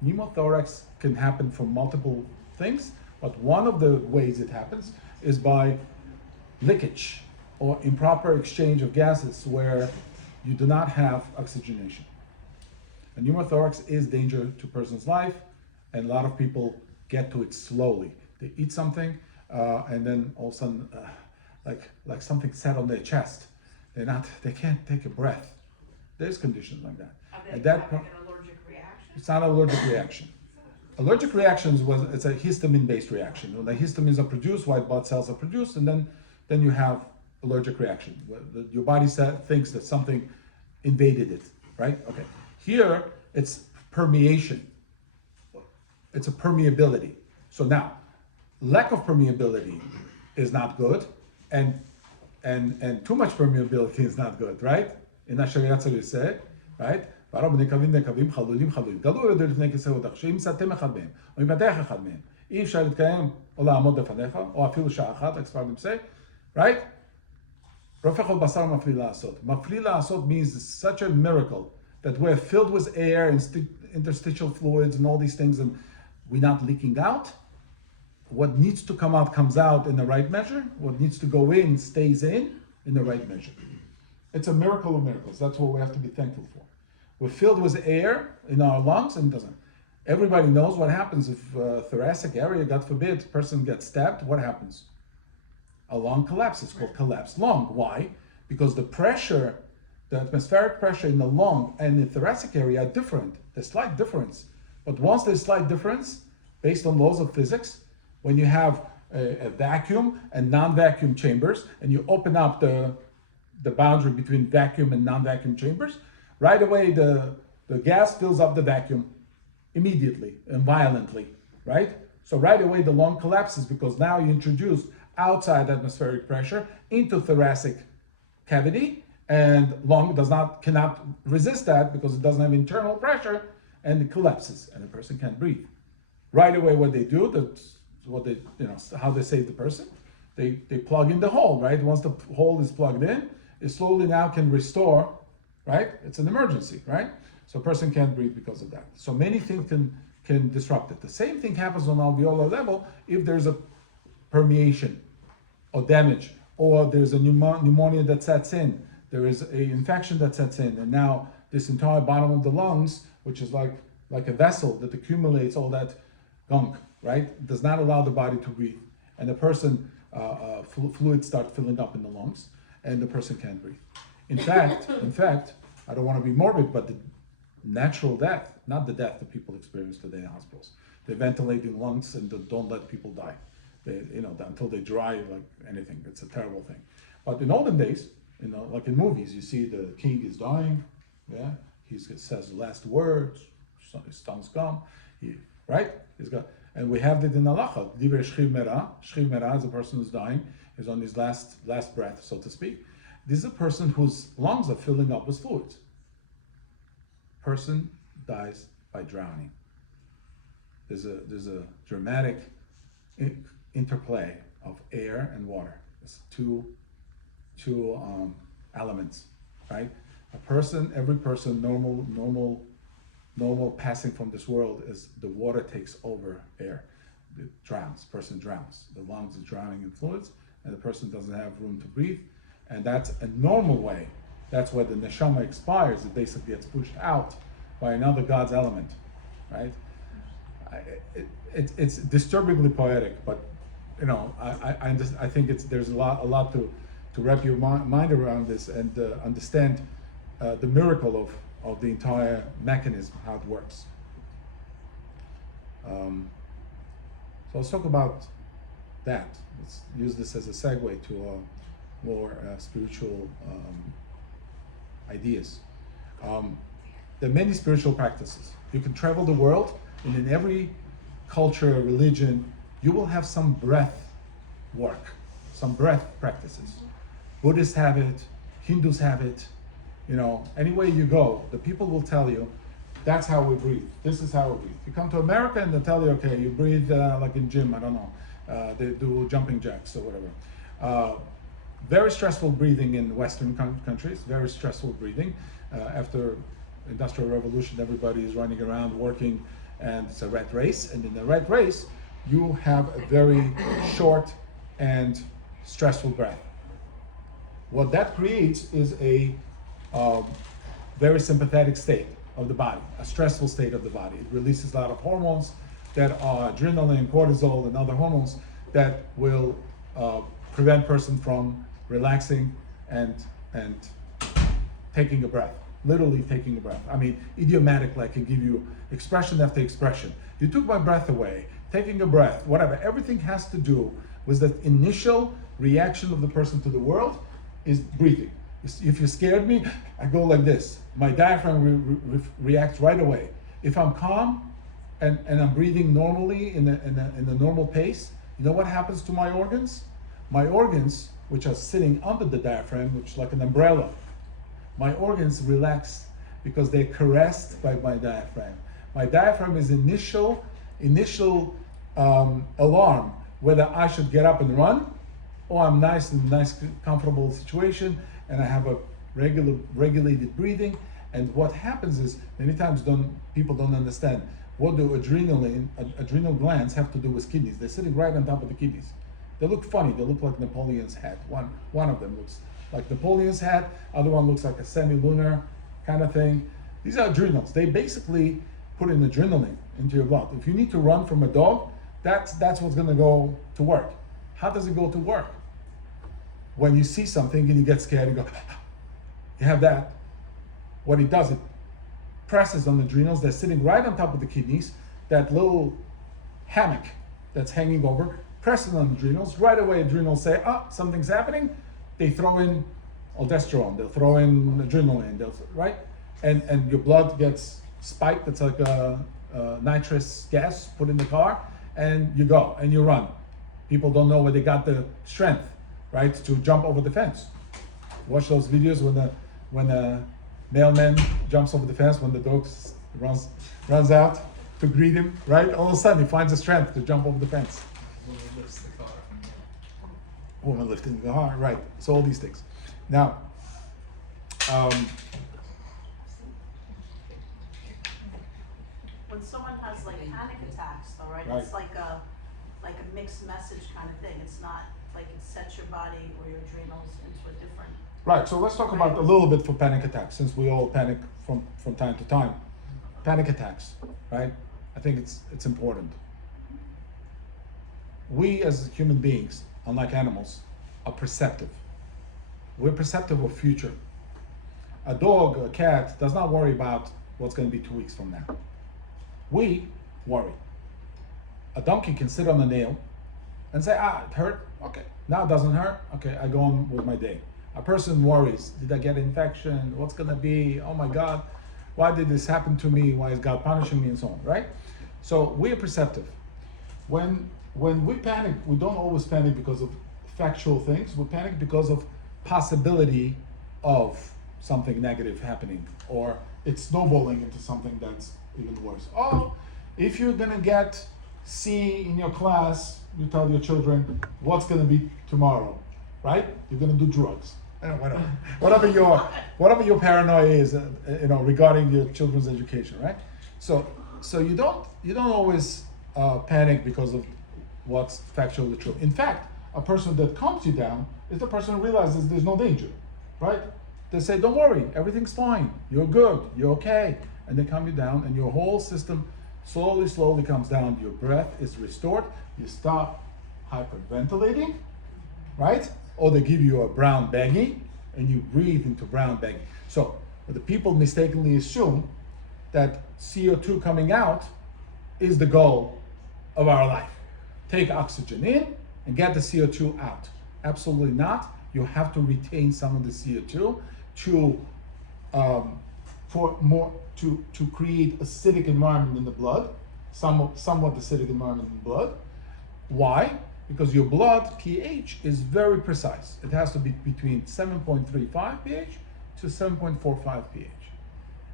Pneumothorax can happen from multiple things, but one of the ways it happens is by leakage or improper exchange of gases where you do not have oxygenation. And pneumothorax is danger to a person's life, and a lot of people get to it slowly. They eat something, and then all of a sudden, like something sat on their chest. They can't take a breath. There's conditions like that. Are they having an allergic reaction? It's not an allergic reaction. Allergic reactions it's a histamine-based reaction. When the histamines are produced, white blood cells are produced, and then you have allergic reaction. Your body thinks that something invaded it, right? Okay. Here, it's permeation. It's a permeability. So now, lack of permeability is not good, and too much permeability is not good, right? In השריעה you say, right? והרוב נקבים חלולים. גלו ידעו לפני כיסא הודח, שאם סתם אחד מהם, או אם יפתח אחד מהם, אי אפשר להתקיים או לעמוד לפניך, או אפילו שעה אחת, like Spartan say, right? רופא כל בשר מפליא לעשות. מפליא לעשות means such a miracle that we're filled with air and interstitial fluids and all these things, and we're not leaking out. What needs to come out comes out in the right measure. What needs to go in stays in the right measure. It's a miracle of miracles. That's what we have to be thankful for. We're filled with air in our lungs, and doesn't. Everybody knows what happens if thoracic area, God forbid, a person gets stabbed. What happens? A lung collapses. It's called collapsed lung. Why? Because the pressure, the atmospheric pressure in the lung and the thoracic area are different. There's slight difference. But once there's slight difference, based on laws of physics, when you have a vacuum and non-vacuum chambers, and you open up the boundary between vacuum and non-vacuum chambers, right away the gas fills up the vacuum immediately and violently, right? So right away the lung collapses because now you introduce outside atmospheric pressure into thoracic cavity, and lung cannot resist that because it doesn't have internal pressure, and it collapses and the person can't breathe. Right away what they do, that's what they, how they save the person. They plug in the hole, right? Once the hole is plugged in, it slowly now can restore, right? It's an emergency, right? So a person can't breathe because of that. So many things can disrupt it. The same thing happens on alveolar level if there's a permeation or damage, or there's a pneumonia that sets in, there is an infection that sets in, and now this entire bottom of the lungs, which is like a vessel that accumulates all that gunk, right? Does not allow the body to breathe. And the person, fluids start filling up in the lungs, and the person can't breathe. In fact, I don't want to be morbid, but the natural death, not the death that people experience today in hospitals. They ventilate in lungs and don't let people die. They, until they dry like anything. It's a terrible thing. But in olden days, like in movies, you see the king is dying, yeah? He says the last words, his tongue's gone, right? He's got, and we have that in halacha. Divrei shchiv mera is a person who's dying, is on his last breath, so to speak. This is a person whose lungs are filling up with fluids. Person dies by drowning. There's a dramatic interplay of air and water. It's two elements, right? Every person, normal passing from this world is the water takes over air. It drowns, person drowns. The lungs is drowning in fluids, and the person doesn't have room to breathe. And that's a normal way. That's where the neshama expires. It basically gets pushed out by another God's element, right? It's disturbingly poetic, but I think there's a lot to wrap your mind around this and understand the miracle of the entire mechanism, how it works. So let's talk about that. Let's use this as a segue to more spiritual ideas. There are many spiritual practices. You can travel the world, and in every culture, religion, you will have some breath work, some breath practices. Buddhists have it, Hindus have it. Anywhere you go, the people will tell you, that's how we breathe. This is how we breathe. You come to America and they'll tell you, okay, you breathe like in gym, I don't know. They do jumping jacks or whatever. Very stressful breathing in Western countries, very stressful breathing. After Industrial Revolution, everybody is running around working, and it's a rat race. And in the rat race, you have a very short and stressful breath. What that creates is a very sympathetic state of the body, a stressful state of the body. It releases a lot of hormones that are adrenaline, cortisol, and other hormones that will prevent person from relaxing and taking a breath, literally taking a breath. I mean, idiomatic, like I give you expression after expression. You took my breath away, taking a breath, whatever. Everything has to do with that initial reaction of the person to the world is breathing. If you scared me, I go like this. My diaphragm reacts right away. If I'm calm and I'm breathing normally in a normal pace, you know what happens to my organs? My organs, which are sitting under the diaphragm, which is like an umbrella, my organs relax because they're caressed by my diaphragm. My diaphragm is initial alarm whether I should get up and run, or I'm nice comfortable situation, and I have a regulated breathing. And what happens is many times people don't understand what do adrenal glands have to do with kidneys. They're sitting right on top of the kidneys. They look funny. They look like Napoleon's hat. One of them looks like Napoleon's hat. Other one looks like a semi-lunar kind of thing. These are adrenals. They basically put in adrenaline into your blood. If you need to run from a dog, that's what's going to go to work. How does it go to work? When you see something and you get scared, you go, you have that. What it does, it presses on the adrenals. They're sitting right on top of the kidneys. That little hammock that's hanging over presses on the adrenals. Right away, adrenals say, something's happening. They throw in aldosterone. They'll throw in adrenaline. Right? And your blood gets spiked. It's like a nitrous gas put in the car. And you go and you run. People don't know where they got the strength, right, to jump over the fence. Watch those videos when the mailman jumps over the fence, when the dog runs out to greet him, right? All of a sudden he finds the strength to jump over the fence. Woman lifts the car. Woman lifting the car, right? So all these things. Now, When someone has like panic attacks though, right? Right. It's like a mixed message kind of thing. It's not like it sets your body or your adrenals into a different. right, so let's talk about a little bit for panic attacks, since we all panic from time to time. Panic attacks, right? I think it's important. We as human beings, unlike animals, are perceptive. We're perceptive of future. A dog, a cat, does not worry about what's going to be 2 weeks from now. We worry. A donkey can sit on a nail and say, it hurt, okay. Now it doesn't hurt, okay, I go on with my day. A person worries, did I get an infection? What's gonna be? Oh my God, why did this happen to me? Why is God punishing me, and so on, right? So we are perceptive. When we panic, we don't always panic because of factual things. We panic because of possibility of something negative happening, or it's snowballing into something that's even worse. Oh, if you're gonna get C in your class, you tell your children what's gonna be tomorrow, right? You're gonna do drugs. Whatever your paranoia is, regarding your children's education, right? So you don't always panic because of what's factually true. In fact, a person that calms you down is the person who realizes there's no danger, right? They say, don't worry, everything's fine, you're good, you're okay. And they calm you down and your whole system slowly comes down. Your breath is restored. You stop hyperventilating, right? Or they give you a brown baggie and you breathe into brown baggie. So the people mistakenly assume that CO2 coming out is the goal of our life. Take oxygen in and get the CO2 out. Absolutely not. You have to retain some of the CO2 to create acidic environment in the blood, somewhat acidic environment in the blood. Why? Because your blood pH is very precise. It has to be between 7.35 pH to 7.45 pH.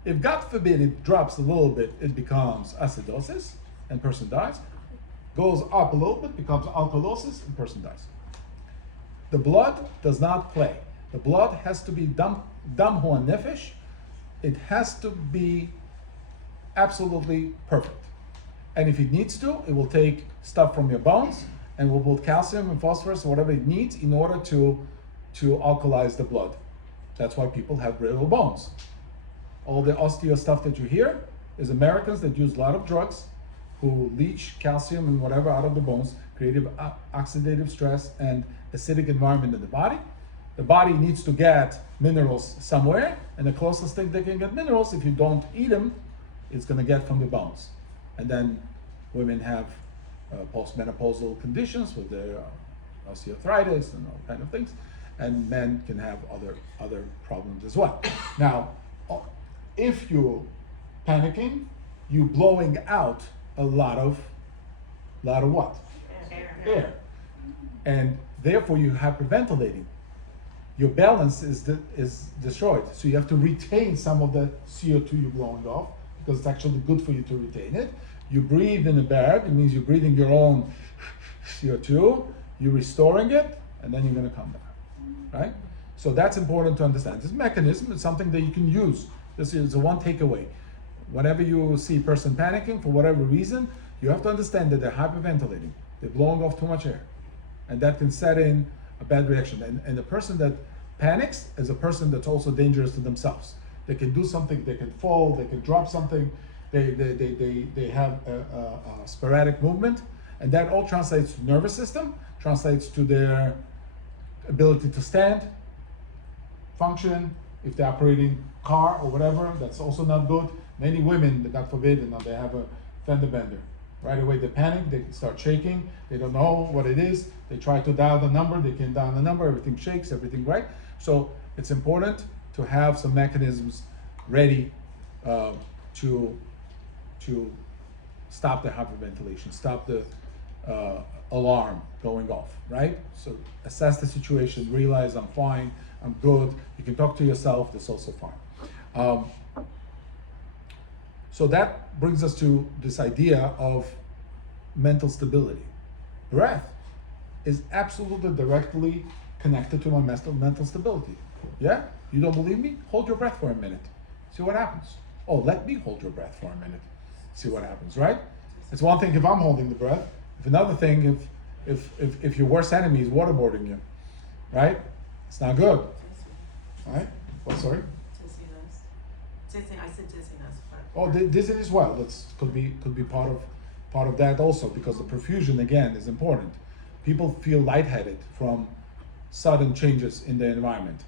If God forbid it drops a little bit, it becomes acidosis and person dies. Goes up a little bit, becomes alkalosis and person dies. The blood does not play. The blood has to be dam hu nefesh. It has to be absolutely perfect. And if it needs to, it will take stuff from your bones and will put calcium and phosphorus or whatever it needs in order to alkalize the blood. That's why people have brittle bones. All the osteo stuff that you hear is Americans that use a lot of drugs who leach calcium and whatever out of the bones, creative oxidative stress and acidic environment in the body. The body needs to get minerals somewhere, and the closest thing they can get minerals, if you don't eat them, it's going to get from the bones. And then women have postmenopausal conditions with their osteoarthritis and all kind of things, and men can have other problems as well. Now, if you're panicking, you're blowing out a lot of what? Air. And therefore you're hyperventilating. Your balance is destroyed. So you have to retain some of the CO2 you're blowing off because it's actually good for you to retain it. You breathe in a bag, it means you're breathing your own CO2, you're restoring it, and then you're gonna come down, right? So that's important to understand. This mechanism is something that you can use. This is the one takeaway. Whenever you see a person panicking for whatever reason, you have to understand that they're hyperventilating. They're blowing off too much air. And that can set in a bad reaction. And the person that panics is a person that's also dangerous to themselves. They can do something, they can fall, they can drop something, they have a sporadic movement, and that all translates to nervous system, translates to their ability to stand, function, if they're operating car or whatever, that's also not good. Many women, God forbid, they have a fender bender. Right away they panic, they start shaking, they don't know what it is, they try to dial the number, they can't dial the number, everything shakes, everything, right? So it's important to have some mechanisms ready to stop the hyperventilation, stop the alarm going off, right? So assess the situation, realize I'm fine, I'm good, you can talk to yourself, that's also fine. So that brings us to this idea of mental stability. Breath is absolutely directly connected to my mental stability. Yeah? You don't believe me? Hold your breath for a minute. See what happens. Oh, let me hold your breath for a minute. See what happens, right? It's one thing if I'm holding the breath. It's another thing if your worst enemy is waterboarding you, right? It's not good. Right? Oh, sorry? Dizziness. I said dizziness. Oh, dizziness as well. That could be part of that also, because the perfusion again is important. People feel lightheaded from sudden changes in the environment.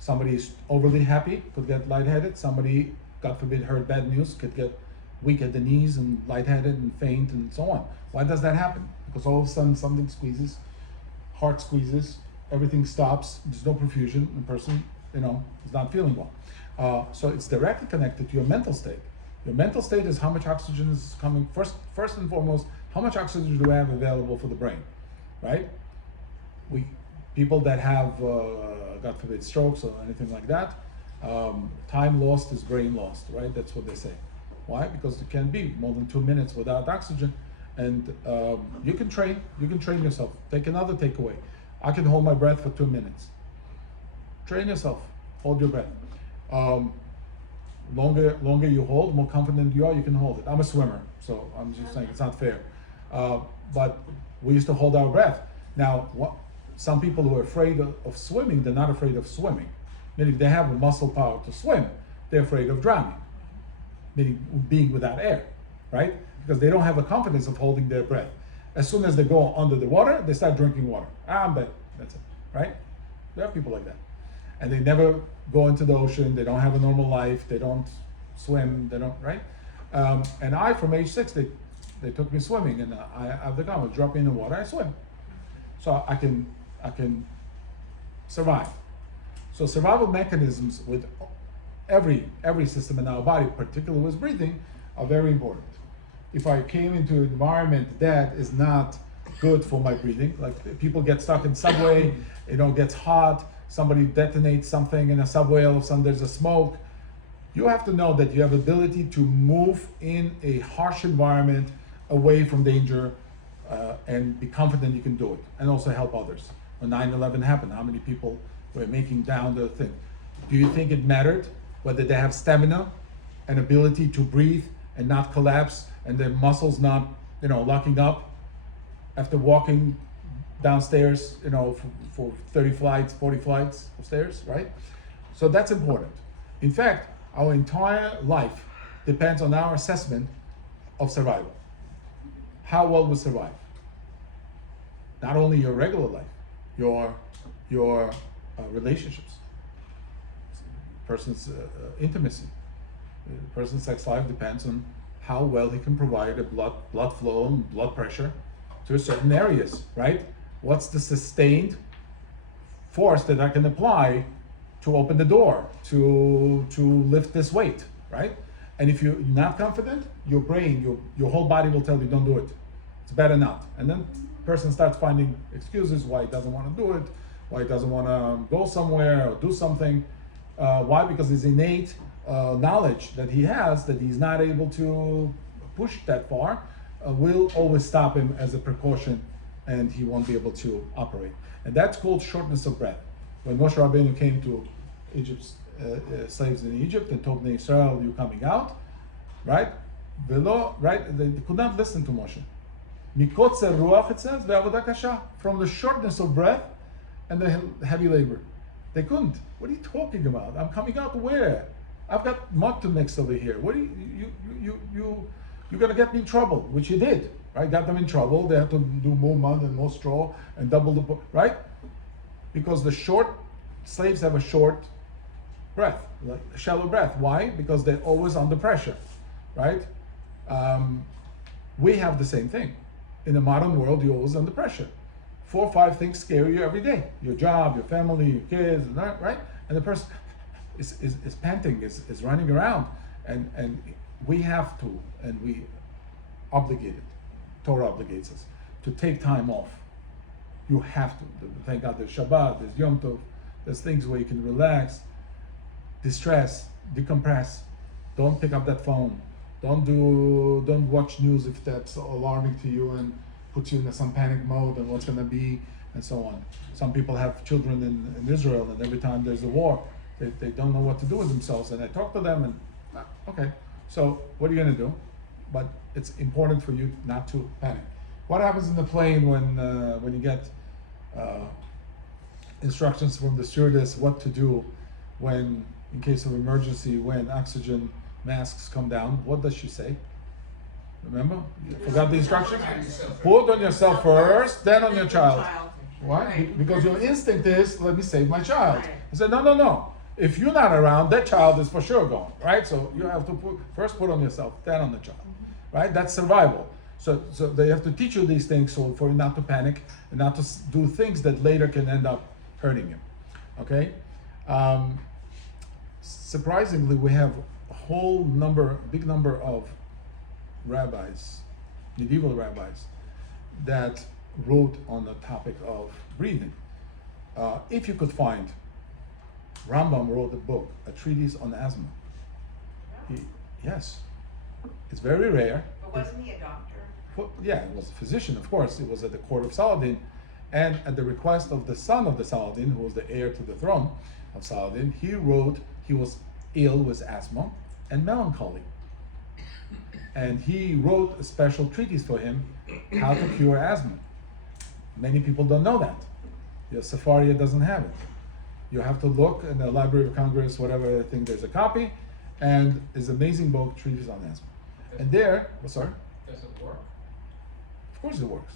Somebody is overly happy, could get lightheaded. Somebody, God forbid, heard bad news, could get weak at the knees and lightheaded and faint and so on. Why does that happen? Because all of a sudden something squeezes, heart squeezes, everything stops, there's no perfusion, the person, is not feeling well. So it's directly connected to your mental state. Your mental state is how much oxygen is coming, first and foremost, how much oxygen do we have available for the brain, right? People that have, God forbid, strokes or anything like that, time lost is brain lost, right? That's what they say. Why? Because you can't be more than 2 minutes without oxygen, and you can train yourself. Take another takeaway. I can hold my breath for 2 minutes. Train yourself. Hold your breath. Longer you hold, more confident you are, you can hold it. I'm a swimmer, so I'm just saying it's not fair. But we used to hold our breath. Now, some people who are afraid of swimming, they're not afraid of swimming. Meaning they have the muscle power to swim, they're afraid of drowning. Meaning being without air, right? Because they don't have the confidence of holding their breath. As soon as they go under the water, they start drinking water. I'm dead, that's it, right? There are people like that. And they never go into the ocean, they don't have a normal life, they don't swim, they don't, right? And I, from age 6, they took me swimming, and I have the confidence, drop me in the water, I swim. So I can survive. So survival mechanisms with every system in our body, particularly with breathing, are very important. If I came into an environment that is not good for my breathing, like people get stuck in subway, gets hot, somebody detonates something in a subway, all of a sudden there's a smoke. You have to know that you have ability to move in a harsh environment away from danger and be confident you can do it, and also help others. When 9/11 happened, how many people were making down the thing? Do you think it mattered whether they have stamina and ability to breathe and not collapse and their muscles not, locking up after walking downstairs, for 30 flights, 40 flights of stairs, right? So that's important. In fact, our entire life depends on our assessment of survival. How well we survive. Not only your regular life, your relationships, person's intimacy, person's sex life depends on how well he can provide a blood flow and blood pressure to certain areas, right? What's the sustained force that I can apply to open the door, to lift this weight, right? And if you're not confident, your brain, your whole body will tell you, don't do it. It's better not. And then person starts finding excuses why he doesn't want to do it, why he doesn't want to go somewhere or do something. Why? Because his innate knowledge that he has, that he's not able to push that far, will always stop him as a precaution, and he won't be able to operate. And that's called shortness of breath. When Moshe Rabbeinu came to Egypt's slaves in Egypt and told Bnei Israel, you're coming out, right? They could not listen to Moshe. Mikotzer ruach, it says, ve'avodah kasha, from the shortness of breath and the heavy labor. They couldn't. What are you talking about? I'm coming out where? I've got mud to mix over here. What are you're gonna get me in trouble, which he did, right? Got them in trouble. They had to do more mud and more straw and double the, right? Because slaves have a short breath, like a shallow breath. Why? Because they're always under pressure, right? We have the same thing. In the modern world, you're always under pressure. 4 or 5 things scare you every day. Your job, your family, your kids, right? And the person is panting, is running around. And we have to, and we obligated, Torah obligates us, to take time off. You have to. Thank God there's Shabbat, there's Yom Tov, there's things where you can relax, distress, decompress. Don't pick up that phone. Don't watch news if that's alarming to you and puts you in some panic mode and what's going to be and so on. Some people have children in Israel, and every time there's a war, they don't know what to do with themselves, and I talk to them and okay, so what are you going to do? But it's important for you not to panic. What happens in the plane when you get instructions from the stewardess what to do when, in case of emergency, when oxygen masks come down? What does she say? Remember? You forgot the instructions? Put on yourself first, then on your child. Why? Right. Because your instinct is, let me save my child. I said, no. If you're not around, that child is for sure going, right? So you have to first put on yourself, then on the child, right? That's survival. So they have to teach you these things so for you not to panic and not to do things that later can end up hurting you, okay? Surprisingly, we have a big number of rabbis, medieval rabbis, that wrote on the topic of breathing. If you could find, Rambam wrote a book, a treatise on asthma. Yes. It's very rare. But wasn't he a doctor? Yeah, it was a physician, of course. It was at the court of Saladin, and at the request of the son of the Saladin, who was the heir to the throne of Saladin, he was ill with asthma and melancholy. And he wrote a special treatise for him, how to cure asthma. Many people don't know that. Your Sepharia doesn't have it. You have to look in the Library of Congress, whatever, I think there's a copy, and there's an amazing book, treatise on asthma. And there, sorry? Does it work? Of course it works.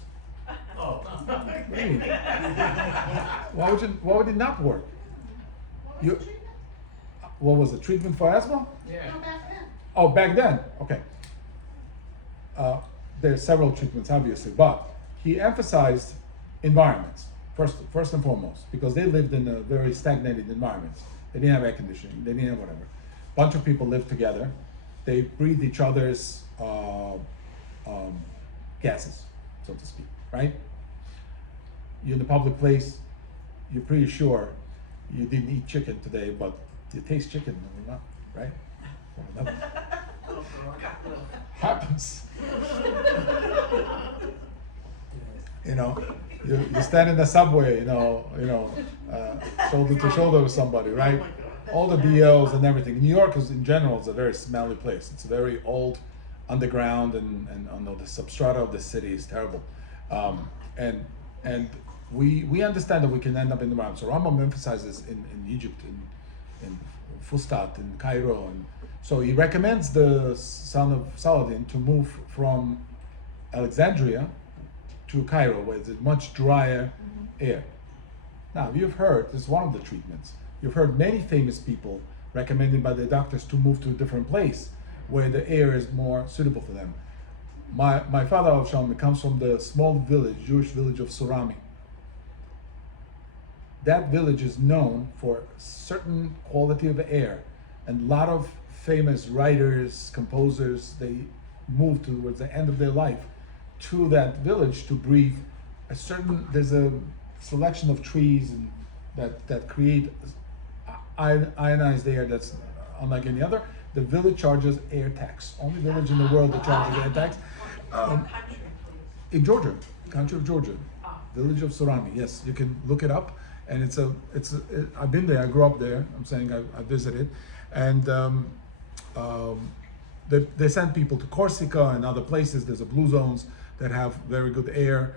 Oh. What do you mean? Why would it not work? You, what was the treatment for asthma? Yeah. Oh, back then, okay. There are several treatments, obviously, but he emphasized environments first and foremost, because they lived in a very stagnated environments. They didn't have air conditioning. They didn't have whatever. Bunch of people lived together. They breathed each other's gases, so to speak, right? You're in a public place. You're pretty sure you didn't eat chicken today, but you taste chicken, or not, right? Or not. Happens. You know, you stand in the subway, shoulder to shoulder with somebody, right? All the BLs and everything. New York is, in general, is a very smelly place. It's a very old underground, and the substrata of the city is terrible. And we understand that we can end up in the environment. So Rambam emphasizes in Egypt, in Fustat, in Cairo, and so he recommends the son of Saladin to move from Alexandria to Cairo, where it's much drier air. Now, you've heard, this is one of the treatments, you've heard many famous people recommended by the doctors to move to a different place where the air is more suitable for them. My father, Avraham, comes from the small village, Jewish village of Surami. That village is known for certain quality of air, and a lot of famous writers, composers, they moved towards the end of their life to that village to breathe there's a selection of trees and that create ionized air that's unlike any other. The village charges air tax. Only village in the world that charges air tax. Country, please. In Georgia, country of Georgia, village of Surami. Yes, you can look it up, and I've been there. I grew up there. I'm saying I visited, and they send people to Corsica and other places. There's a blue zones that have very good air.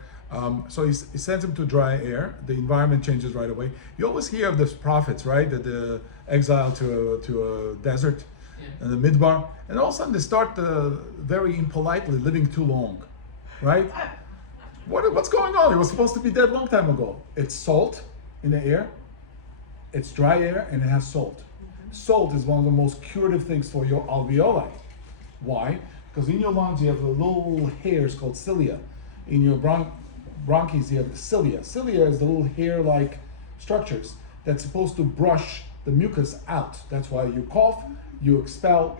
So he sends them to dry air. The environment changes right away. You always hear of these prophets, right? That the exile to a desert, and the midbar, and all of a sudden they start very impolitely living too long, right? What's going on? It was supposed to be dead long time ago. It's salt in the air, it's dry air, and it has salt. Salt is one of the most curative things for your alveoli. Why? Because in your lungs you have little hairs called cilia. In your bronchs you have the cilia. Cilia is the little hair-like structures that's supposed to brush the mucus out. That's why you cough, you expel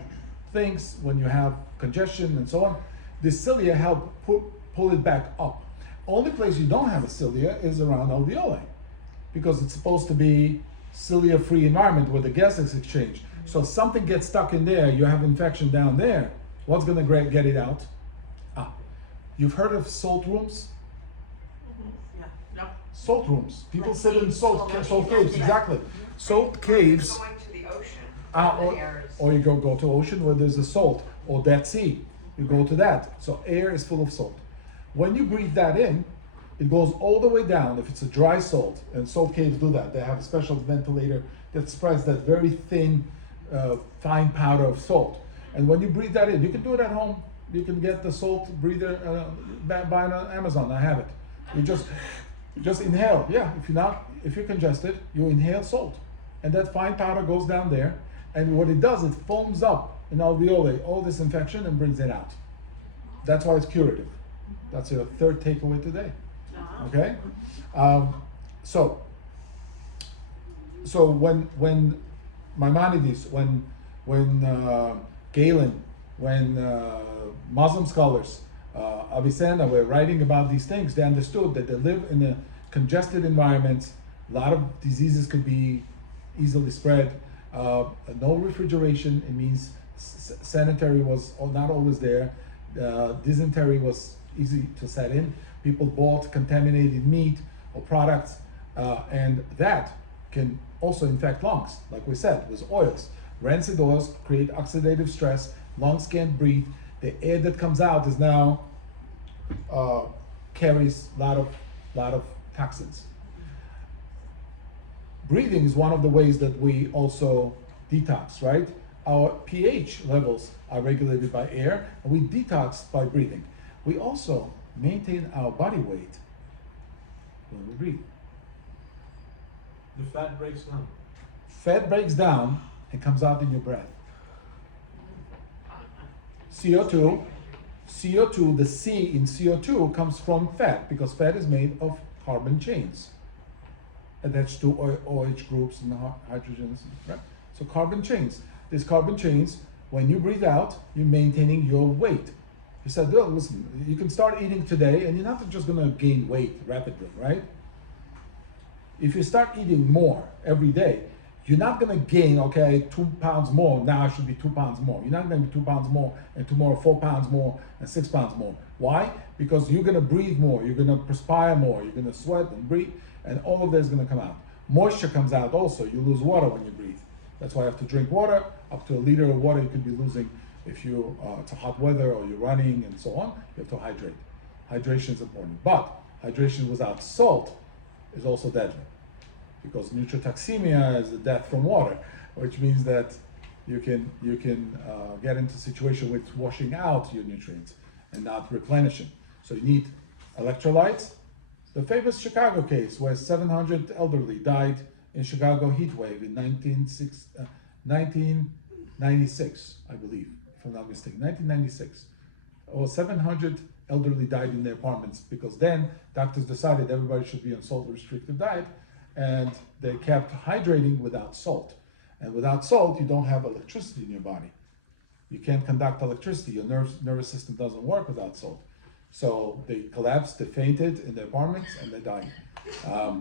things when you have congestion and so on. The cilia help pull it back up. Only place you don't have a cilia is around alveoli, because it's supposed to be cilia-free environment where the gases exchange. So if something gets stuck in there, you have infection down there. What's going to get it out? You've heard of salt rooms? Yeah. Salt rooms. People Like sit in caves, salt caves, exactly. Salt caves. Going to the ocean. Or you go to ocean where there's a salt, or Dead Sea. You go to that. So air is full of salt. When you breathe that in, it goes all the way down. If it's a dry salt, and salt caves do that, they have a special ventilator that spreads that very thin, fine powder of salt. And when you breathe that in, you can do it at home. You can get the salt breather, buy it on Amazon. I have it. You just inhale. Yeah, if you're congested, you inhale salt, and that fine powder goes down there. And what it does, it foams up in alveoli all this infection and brings it out. That's why it's curative. That's your third takeaway today. Okay, so when Maimonides, when Galen, when Muslim scholars, Avicenna were writing about these things, they understood that they live in a congested environment. A lot of diseases could be easily spread. No refrigeration, it means Sanitary was not always there. Dysentery was easy to set in. People bought contaminated meat or products, and that can also infect lungs, like we said, with oils. Rancid oils create oxidative stress. Lungs can't breathe. The air that comes out is now carries a lot of toxins. Breathing is one of the ways that we also detox, right? Our pH levels are regulated by air, and we detox by breathing. We also maintain our body weight when we breathe. The fat breaks down. Fat breaks down and comes out in your breath. CO2, the C in CO2 comes from fat, because fat is made of carbon chains attached to OH groups and hydrogens, right? So carbon chains. These carbon chains, when you breathe out, you're maintaining your weight. He said, well, listen, you can start eating today and you're not just gonna gain weight rapidly, right? If you start eating more every day, you're not gonna gain, 2 pounds more, now I should be 2 pounds more. You're not gonna be 2 pounds more, and tomorrow 4 pounds more, and 6 pounds more. Why? Because you're gonna breathe more, you're gonna perspire more, you're gonna sweat and breathe, and all of that is gonna come out. Moisture comes out also, you lose water when you breathe. That's why you have to drink water. Up to a liter of water you could be losing if it's a hot weather or you're running and so on. You have to hydrate. Hydration is important. But hydration without salt is also deadly, because neurotoxemia is a death from water, which means that you can get into a situation with washing out your nutrients and not replenishing. So you need electrolytes. The famous Chicago case where 700 elderly died in Chicago heat wave in 1996, I believe, if I'm not mistaken, 1996. 700 elderly died in their apartments, because then doctors decided everybody should be on salt restricted diet, and they kept hydrating without salt. And without salt, you don't have electricity in your body. You can't conduct electricity. Your nervous system doesn't work without salt. So they collapsed, they fainted in their apartments, and they died.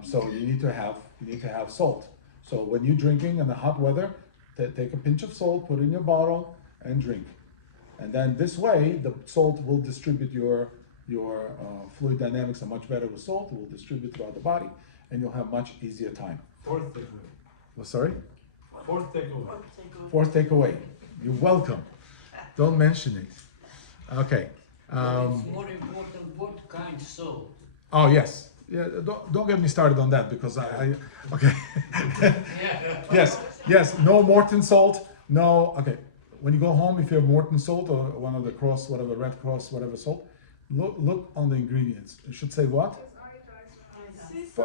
So you need to have salt. So when you're drinking in the hot weather, take a pinch of salt, put it in your bottle, and drink. And then this way, the salt will distribute your fluid dynamics are much better with salt. It will distribute throughout the body, and you'll have much easier time. Fourth takeaway. Well, sorry? Fourth takeaway. Fourth takeaway. You're welcome. Don't mention it. Okay. It's more important what kind salt. Oh yes. Yeah. Don't get me started on that, because I okay. Yes. No Morton salt. No. Okay. When you go home, if you have Morton salt or one of the Cross, whatever, Red Cross, whatever salt, look on the ingredients. It should say what?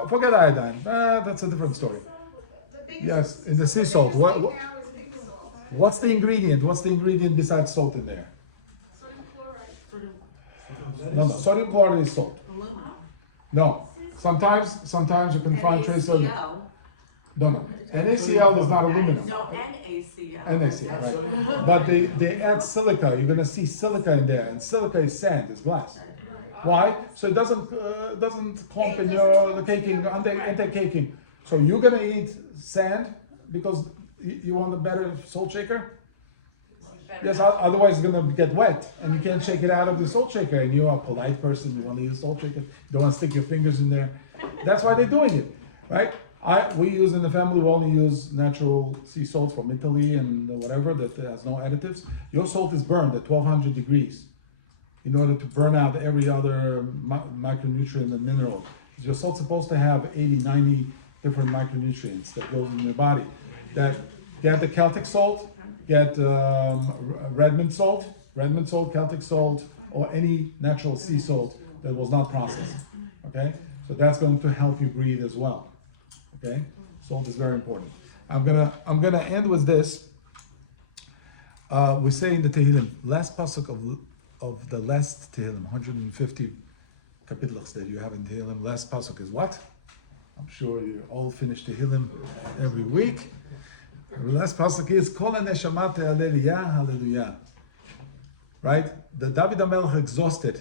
Forget iodine. That's a different story. Yes, in the sea salt. What's the ingredient? What's the ingredient besides salt in there? No. Sodium chloride is salt. No. Sometimes you can find trace of. No. NaCl is not aluminum. No, NaCl. NaCl, right? But they add silica. You're gonna see silica in there, and silica is sand, is glass. Why? So it doesn't clump in your caking, anti-caking. So you're gonna eat sand because you want a better salt shaker? Yes, otherwise it's gonna get wet and you can't shake it out of the salt shaker, and you're a polite person, you want to use a salt shaker, you don't want to stick your fingers in there. That's why they're doing it, right? We use in the family, we only use natural sea salt from Italy and whatever that has no additives. Your salt is burned at 1200 degrees in order to burn out every other micronutrient and mineral. Your salt's supposed to have 80, 90 different micronutrients that goes in your body. That get the Celtic salt, get Redmond salt, Celtic salt, or any natural sea salt that was not processed. Okay, so that's going to help you breathe as well. Okay, salt is very important. I'm gonna end with this. We say in the Tehillim, last pasuk of the last Tehillim, 150 kapitals that you have in Tehillim. Last pasuk is what? I'm sure you all finish Tehillim every week. The last pasuk is Kol HaNeshamat Hallelujah, Hallelujah. Right? The David HaMelech exhausted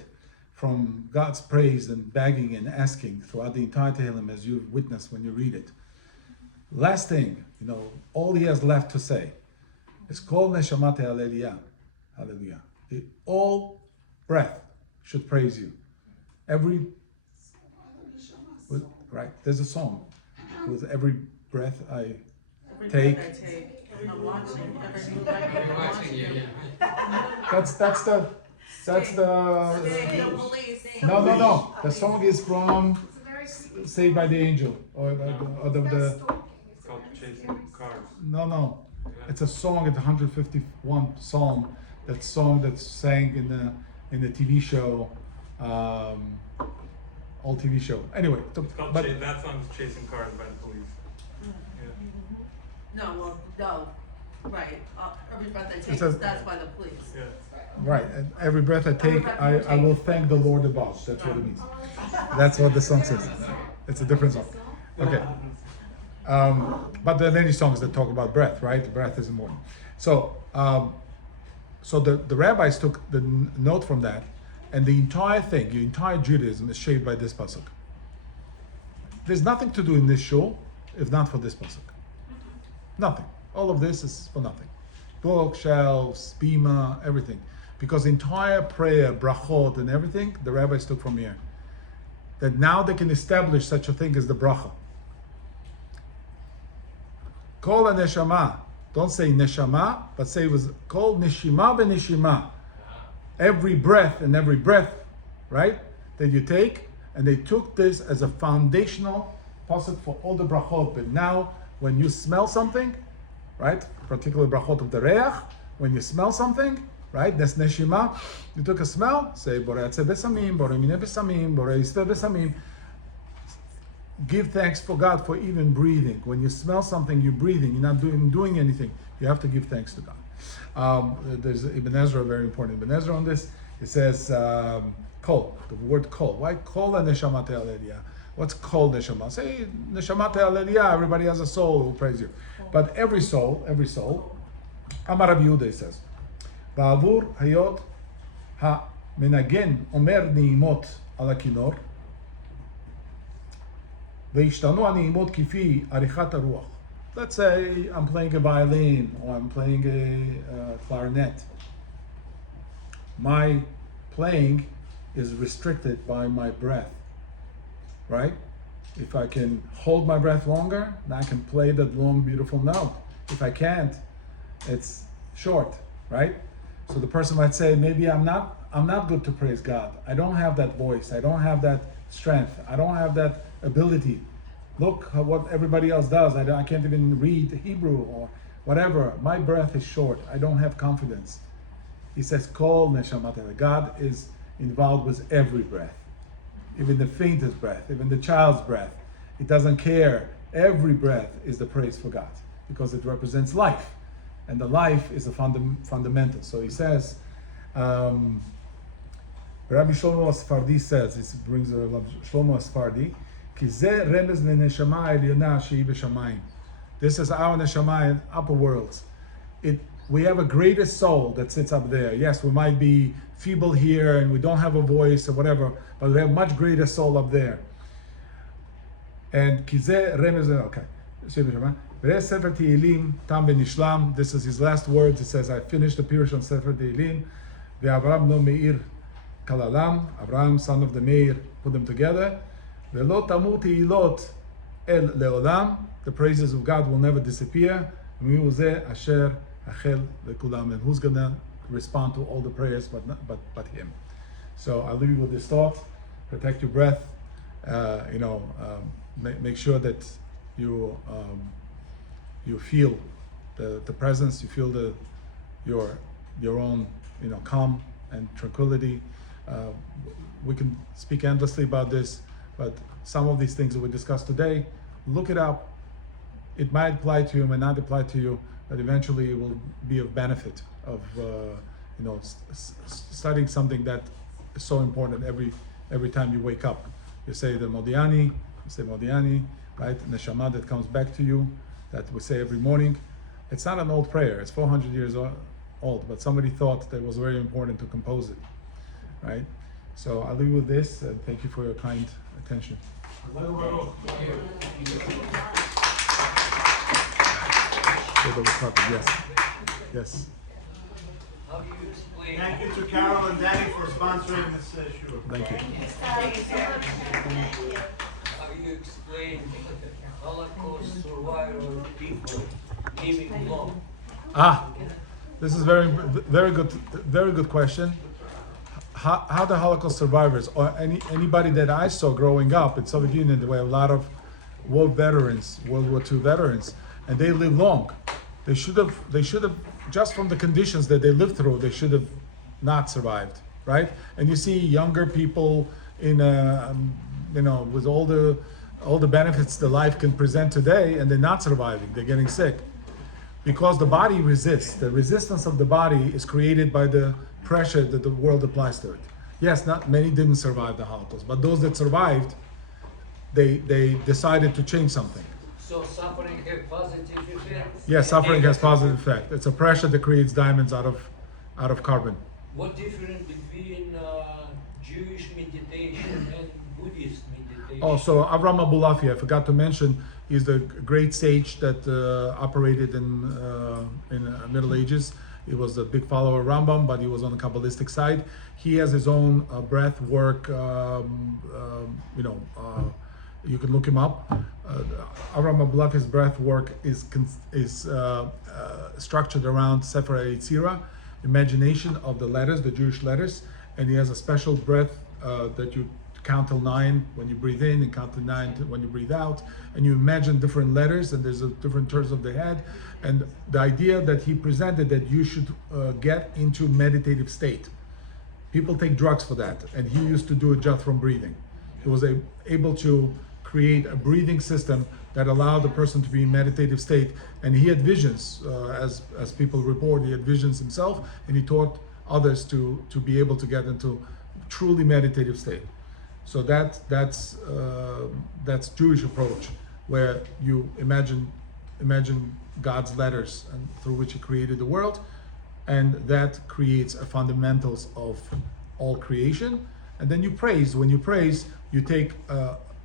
from God's praise and begging and asking throughout the entire Tehillim, as you've witnessed when you read it. Last thing, all he has left to say It's called Neshamat Hallelujah. Hallelujah. All breath should praise you. Every, right, there's a song. With every breath I Every take. breath I take, I'm watching, every move I make, You're I'm watching, watching yeah, you. yeah. That's the The police. no. The song is from Saved by the Angel or the It's called chasing cars. no. It's a song. It's 151 Psalm. That song that's sang in the TV show, old TV show. Anyway, It's called but that song's Chasing Cars by the Police. Yeah. No, right, every breath I take, says- that's by the police. Yeah. right, and every breath I take, I will thank the Lord above. That's what it means. That's what the song says. It's a different song. Okay. But there are many songs that talk about breath, right? Breath is important. So, the rabbis took the note from that, and the entire thing, your entire Judaism is shaped by this pasuk. There's nothing to do in this shul if not for this pasuk. Nothing. All of this is for nothing. Bookshelves, bima, everything. Because entire prayer, brachot, and everything, the rabbis took from here. That now they can establish such a thing as the bracha. Kol neshama. Don't say neshama, but say it was called neshima beneshima. Every breath and every breath, right, that you take, and they took this as a foundational pasuk for all the brachot. But now, when you smell something, right, particularly brachot of the reach, when you smell something, right, that's neshima. You took a smell, say borei atzeh besamim, borei mineh besamim, borei isfeh besamim. Give thanks for God for even breathing. When you smell something, you're breathing. You're not doing anything. You have to give thanks to God. There's Ibn Ezra, very important Ibn Ezra on this. It says kol, the word kol. Why kol neshamat ha'aleliyah? What's kol neshama? Say neshamat ha'aleliyah. Everybody has a soul who praise you. But every soul, Amar Rabbi Yehuda, it says, Ba'avur hayot ha-menagen omer ni'imot ala kinor. Let's say I'm playing a violin or I'm playing a clarinet. My playing is restricted by my breath, right? If I can hold my breath longer, then I can play that long, beautiful note. If I can't, it's short, right? So the person might say, maybe I'm not good to praise God. I don't have that voice. I don't have that strength. I don't have that ability. Look what everybody else does. I can't even read Hebrew or whatever. My breath is short. I don't have confidence. He says, Kol neshamat. God is involved with every breath, even the faintest breath, even the child's breath. It doesn't care. Every breath is the praise for God because it represents life, and the life is a fundamental. So he says. Rabbi Shlomo Asfardi says, it brings Shlomo Asfardi, this is our neshama in upper worlds. We have a greater soul that sits up there. Yes, we might be feeble here and we don't have a voice or whatever, but we have much greater soul up there. And okay. Sefer Tehillim, Tam ben Ishlam, this is his last words. It says, I finished the Pirush on Sefer Tehillim. Avraham no Meir Kalalam, Avraham, son of the Meir, put them together. Velo tamut ilot el leolam, the praises of God will never disappear. And who's gonna respond to all the prayers but him? So I'll leave you with this thought. Protect your breath. Make sure that you feel the presence. You feel your own calm and tranquility. We can speak endlessly about this, but some of these things that we discussed today, look it up. It might apply to you, may not apply to you, but eventually it will be of benefit of studying something that is so important every time you wake up. You say the Modiani, right? Neshama that comes back to you, that we say every morning. It's not an old prayer, it's 400 years old, but somebody thought that it was very important to compose it, right? So I'll leave you with this, and thank you for your kind attention. Yes. Yes. How do you explain? Thank you to Carol and Danny for sponsoring this show. Thank you. How do you explain Holocaust survivor people living long? This is very good question. How the Holocaust survivors or anybody that I saw growing up in Soviet Union, there were a lot of war veterans, World War II veterans, and they lived long. They should have just from the conditions that they lived through, they should have not survived, right? And you see younger people in with all the benefits that life can present today, and they're not surviving. They're getting sick because the body resists. The resistance of the body is created by the pressure that the world applies to it. Yes, not many didn't survive the Holocaust, but those that survived, they decided to change something. So suffering has positive effects? Yes, suffering has positive effect. It's a pressure that creates diamonds out of carbon. What difference between Jewish meditation and Buddhist meditation? Oh, so Avraham Abulafia, I forgot to mention, he's the great sage that operated in Middle Ages. He was a big follower of Rambam, but he was on the Kabbalistic side. He has his own breath work. You can look him up. Avraham Abulafia's breath work is structured around Sefer Yetzirah, imagination of the letters, the Jewish letters, and he has a special breath that you count till 9 when you breathe in and count to 9 when you breathe out, and you imagine different letters and there's different turns of the head, and the idea that he presented that you should get into meditative state. People take drugs for that, and he used to do it just from breathing. He was able to create a breathing system that allowed the person to be in meditative state, and he had visions, as people report, he had visions himself, and he taught others to be able to get into truly meditative state. So that's Jewish approach, where you imagine God's letters and through which He created the world, and that creates a fundamentals of all creation. And then you praise. When you praise, you take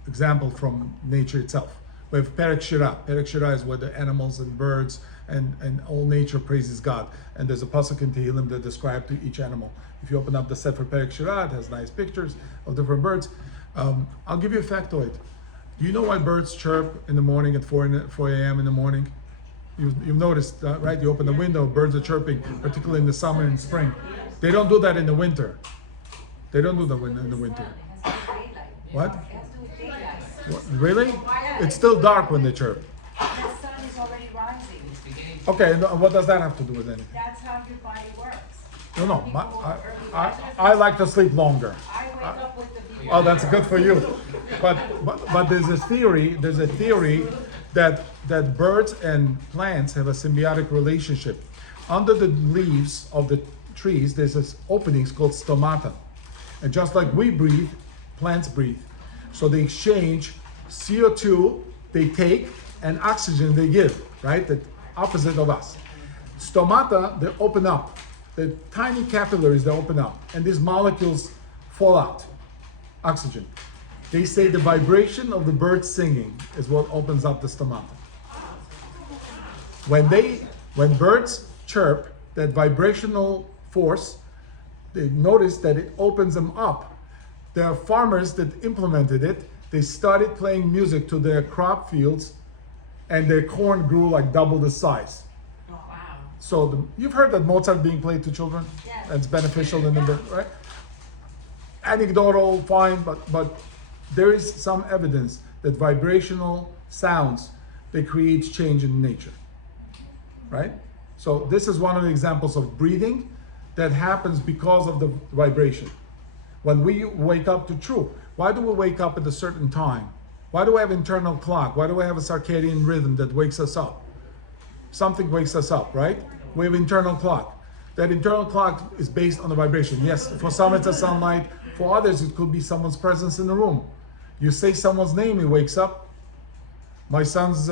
example from nature itself. We have Perek Shirah. Perek Shirah is where the animals and birds and all nature praises God. And there's a pasuk in Tehillim that describes to each animal. If you open up the Sefer Perek Shirah, it has nice pictures of different birds. I'll give you a factoid. Do you know why birds chirp in the morning at 4 a.m. in the morning? You've noticed, right? You open the window, birds are chirping, particularly in the summer and spring. They don't do that in the winter. They don't do that in the winter. What? What? Really? It's still dark when they chirp. The sun is already rising. Okay, and what does that have to do with anything? That's how your body works. No, People early risers. I like to sleep longer. I wake up with the view. Oh, that's good for you. But there's a theory that birds and plants have a symbiotic relationship. Under the leaves of the trees, there's this openings called stomata. And just like we breathe, plants breathe. So they exchange CO2 they take and oxygen they give, right? The opposite of us. Stomata, they open up. The tiny capillaries, they open up. And these molecules fall out. Oxygen. They say the vibration of the bird singing is what opens up the stomata. When birds chirp, that vibrational force, they notice that it opens them up. There are farmers that implemented it. They started playing music to their crop fields, and their corn grew like double the size. Wow. So you've heard that Mozart being played to children? Yes. It's beneficial in the right? Anecdotal, fine, but there is some evidence that vibrational sounds, they create change in nature, right? So this is one of the examples of breathing that happens because of the vibration. When we wake up to truth, why do we wake up at a certain time? Why do we have internal clock? Why do we have a circadian rhythm that wakes us up? Something wakes us up, right? We have internal clock. That internal clock is based on the vibration. Yes, for some it's a sunlight. For others, it could be someone's presence in the room. You say someone's name, he wakes up. My son's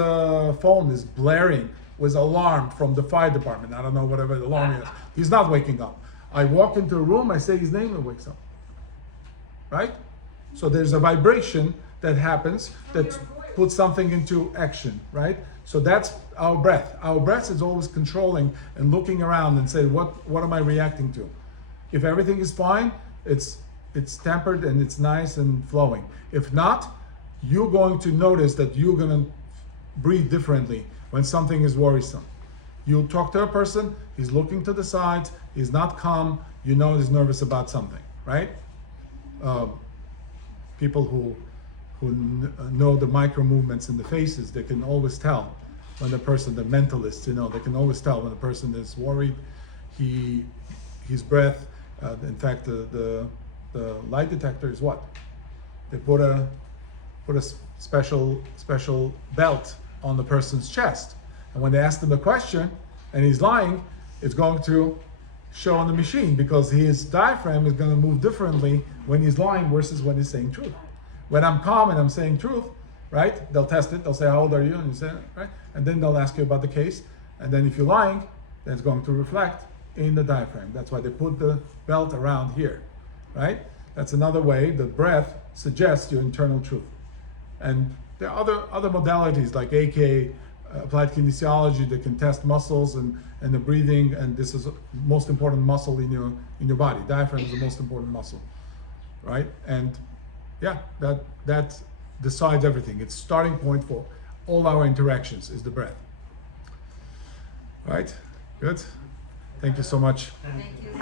phone is blaring with alarm from the fire department. I don't know whatever the alarm is. He's not waking up. I walk into a room, I say his name, and wakes up. Right? So there's a vibration that happens. That's put something into action, right? So that's our breath. Our breath is always controlling and looking around and say, what am I reacting to? If everything is fine, it's tempered and it's nice and flowing. If not, you're going to notice that you're going to breathe differently when something is worrisome. You talk to a person, he's looking to the sides, he's not calm, you know he's nervous about something, right? People who know the micro movements in the faces, they can always tell when the person, the mentalists, they can always tell when a person is worried. His breath, in fact, the lie detector is what? They put a special belt on the person's chest. And when they ask him a question and he's lying, it's going to show on the machine because his diaphragm is going to move differently when he's lying versus when he's saying truth. When I'm calm and I'm saying truth, right? They'll test it. They'll say, how old are you? And you say, right? And then they'll ask you about the case. And then if you're lying, then it's going to reflect in the diaphragm. That's why they put the belt around here, right? That's another way the breath suggests your internal truth. And there are other modalities like AK, applied kinesiology, that can test muscles and the breathing, and this is the most important muscle in your body. Diaphragm is the most important muscle, right? And yeah, that decides everything. It's starting point for all our interactions is the breath. Right? Good. Thank you so much. Thank you.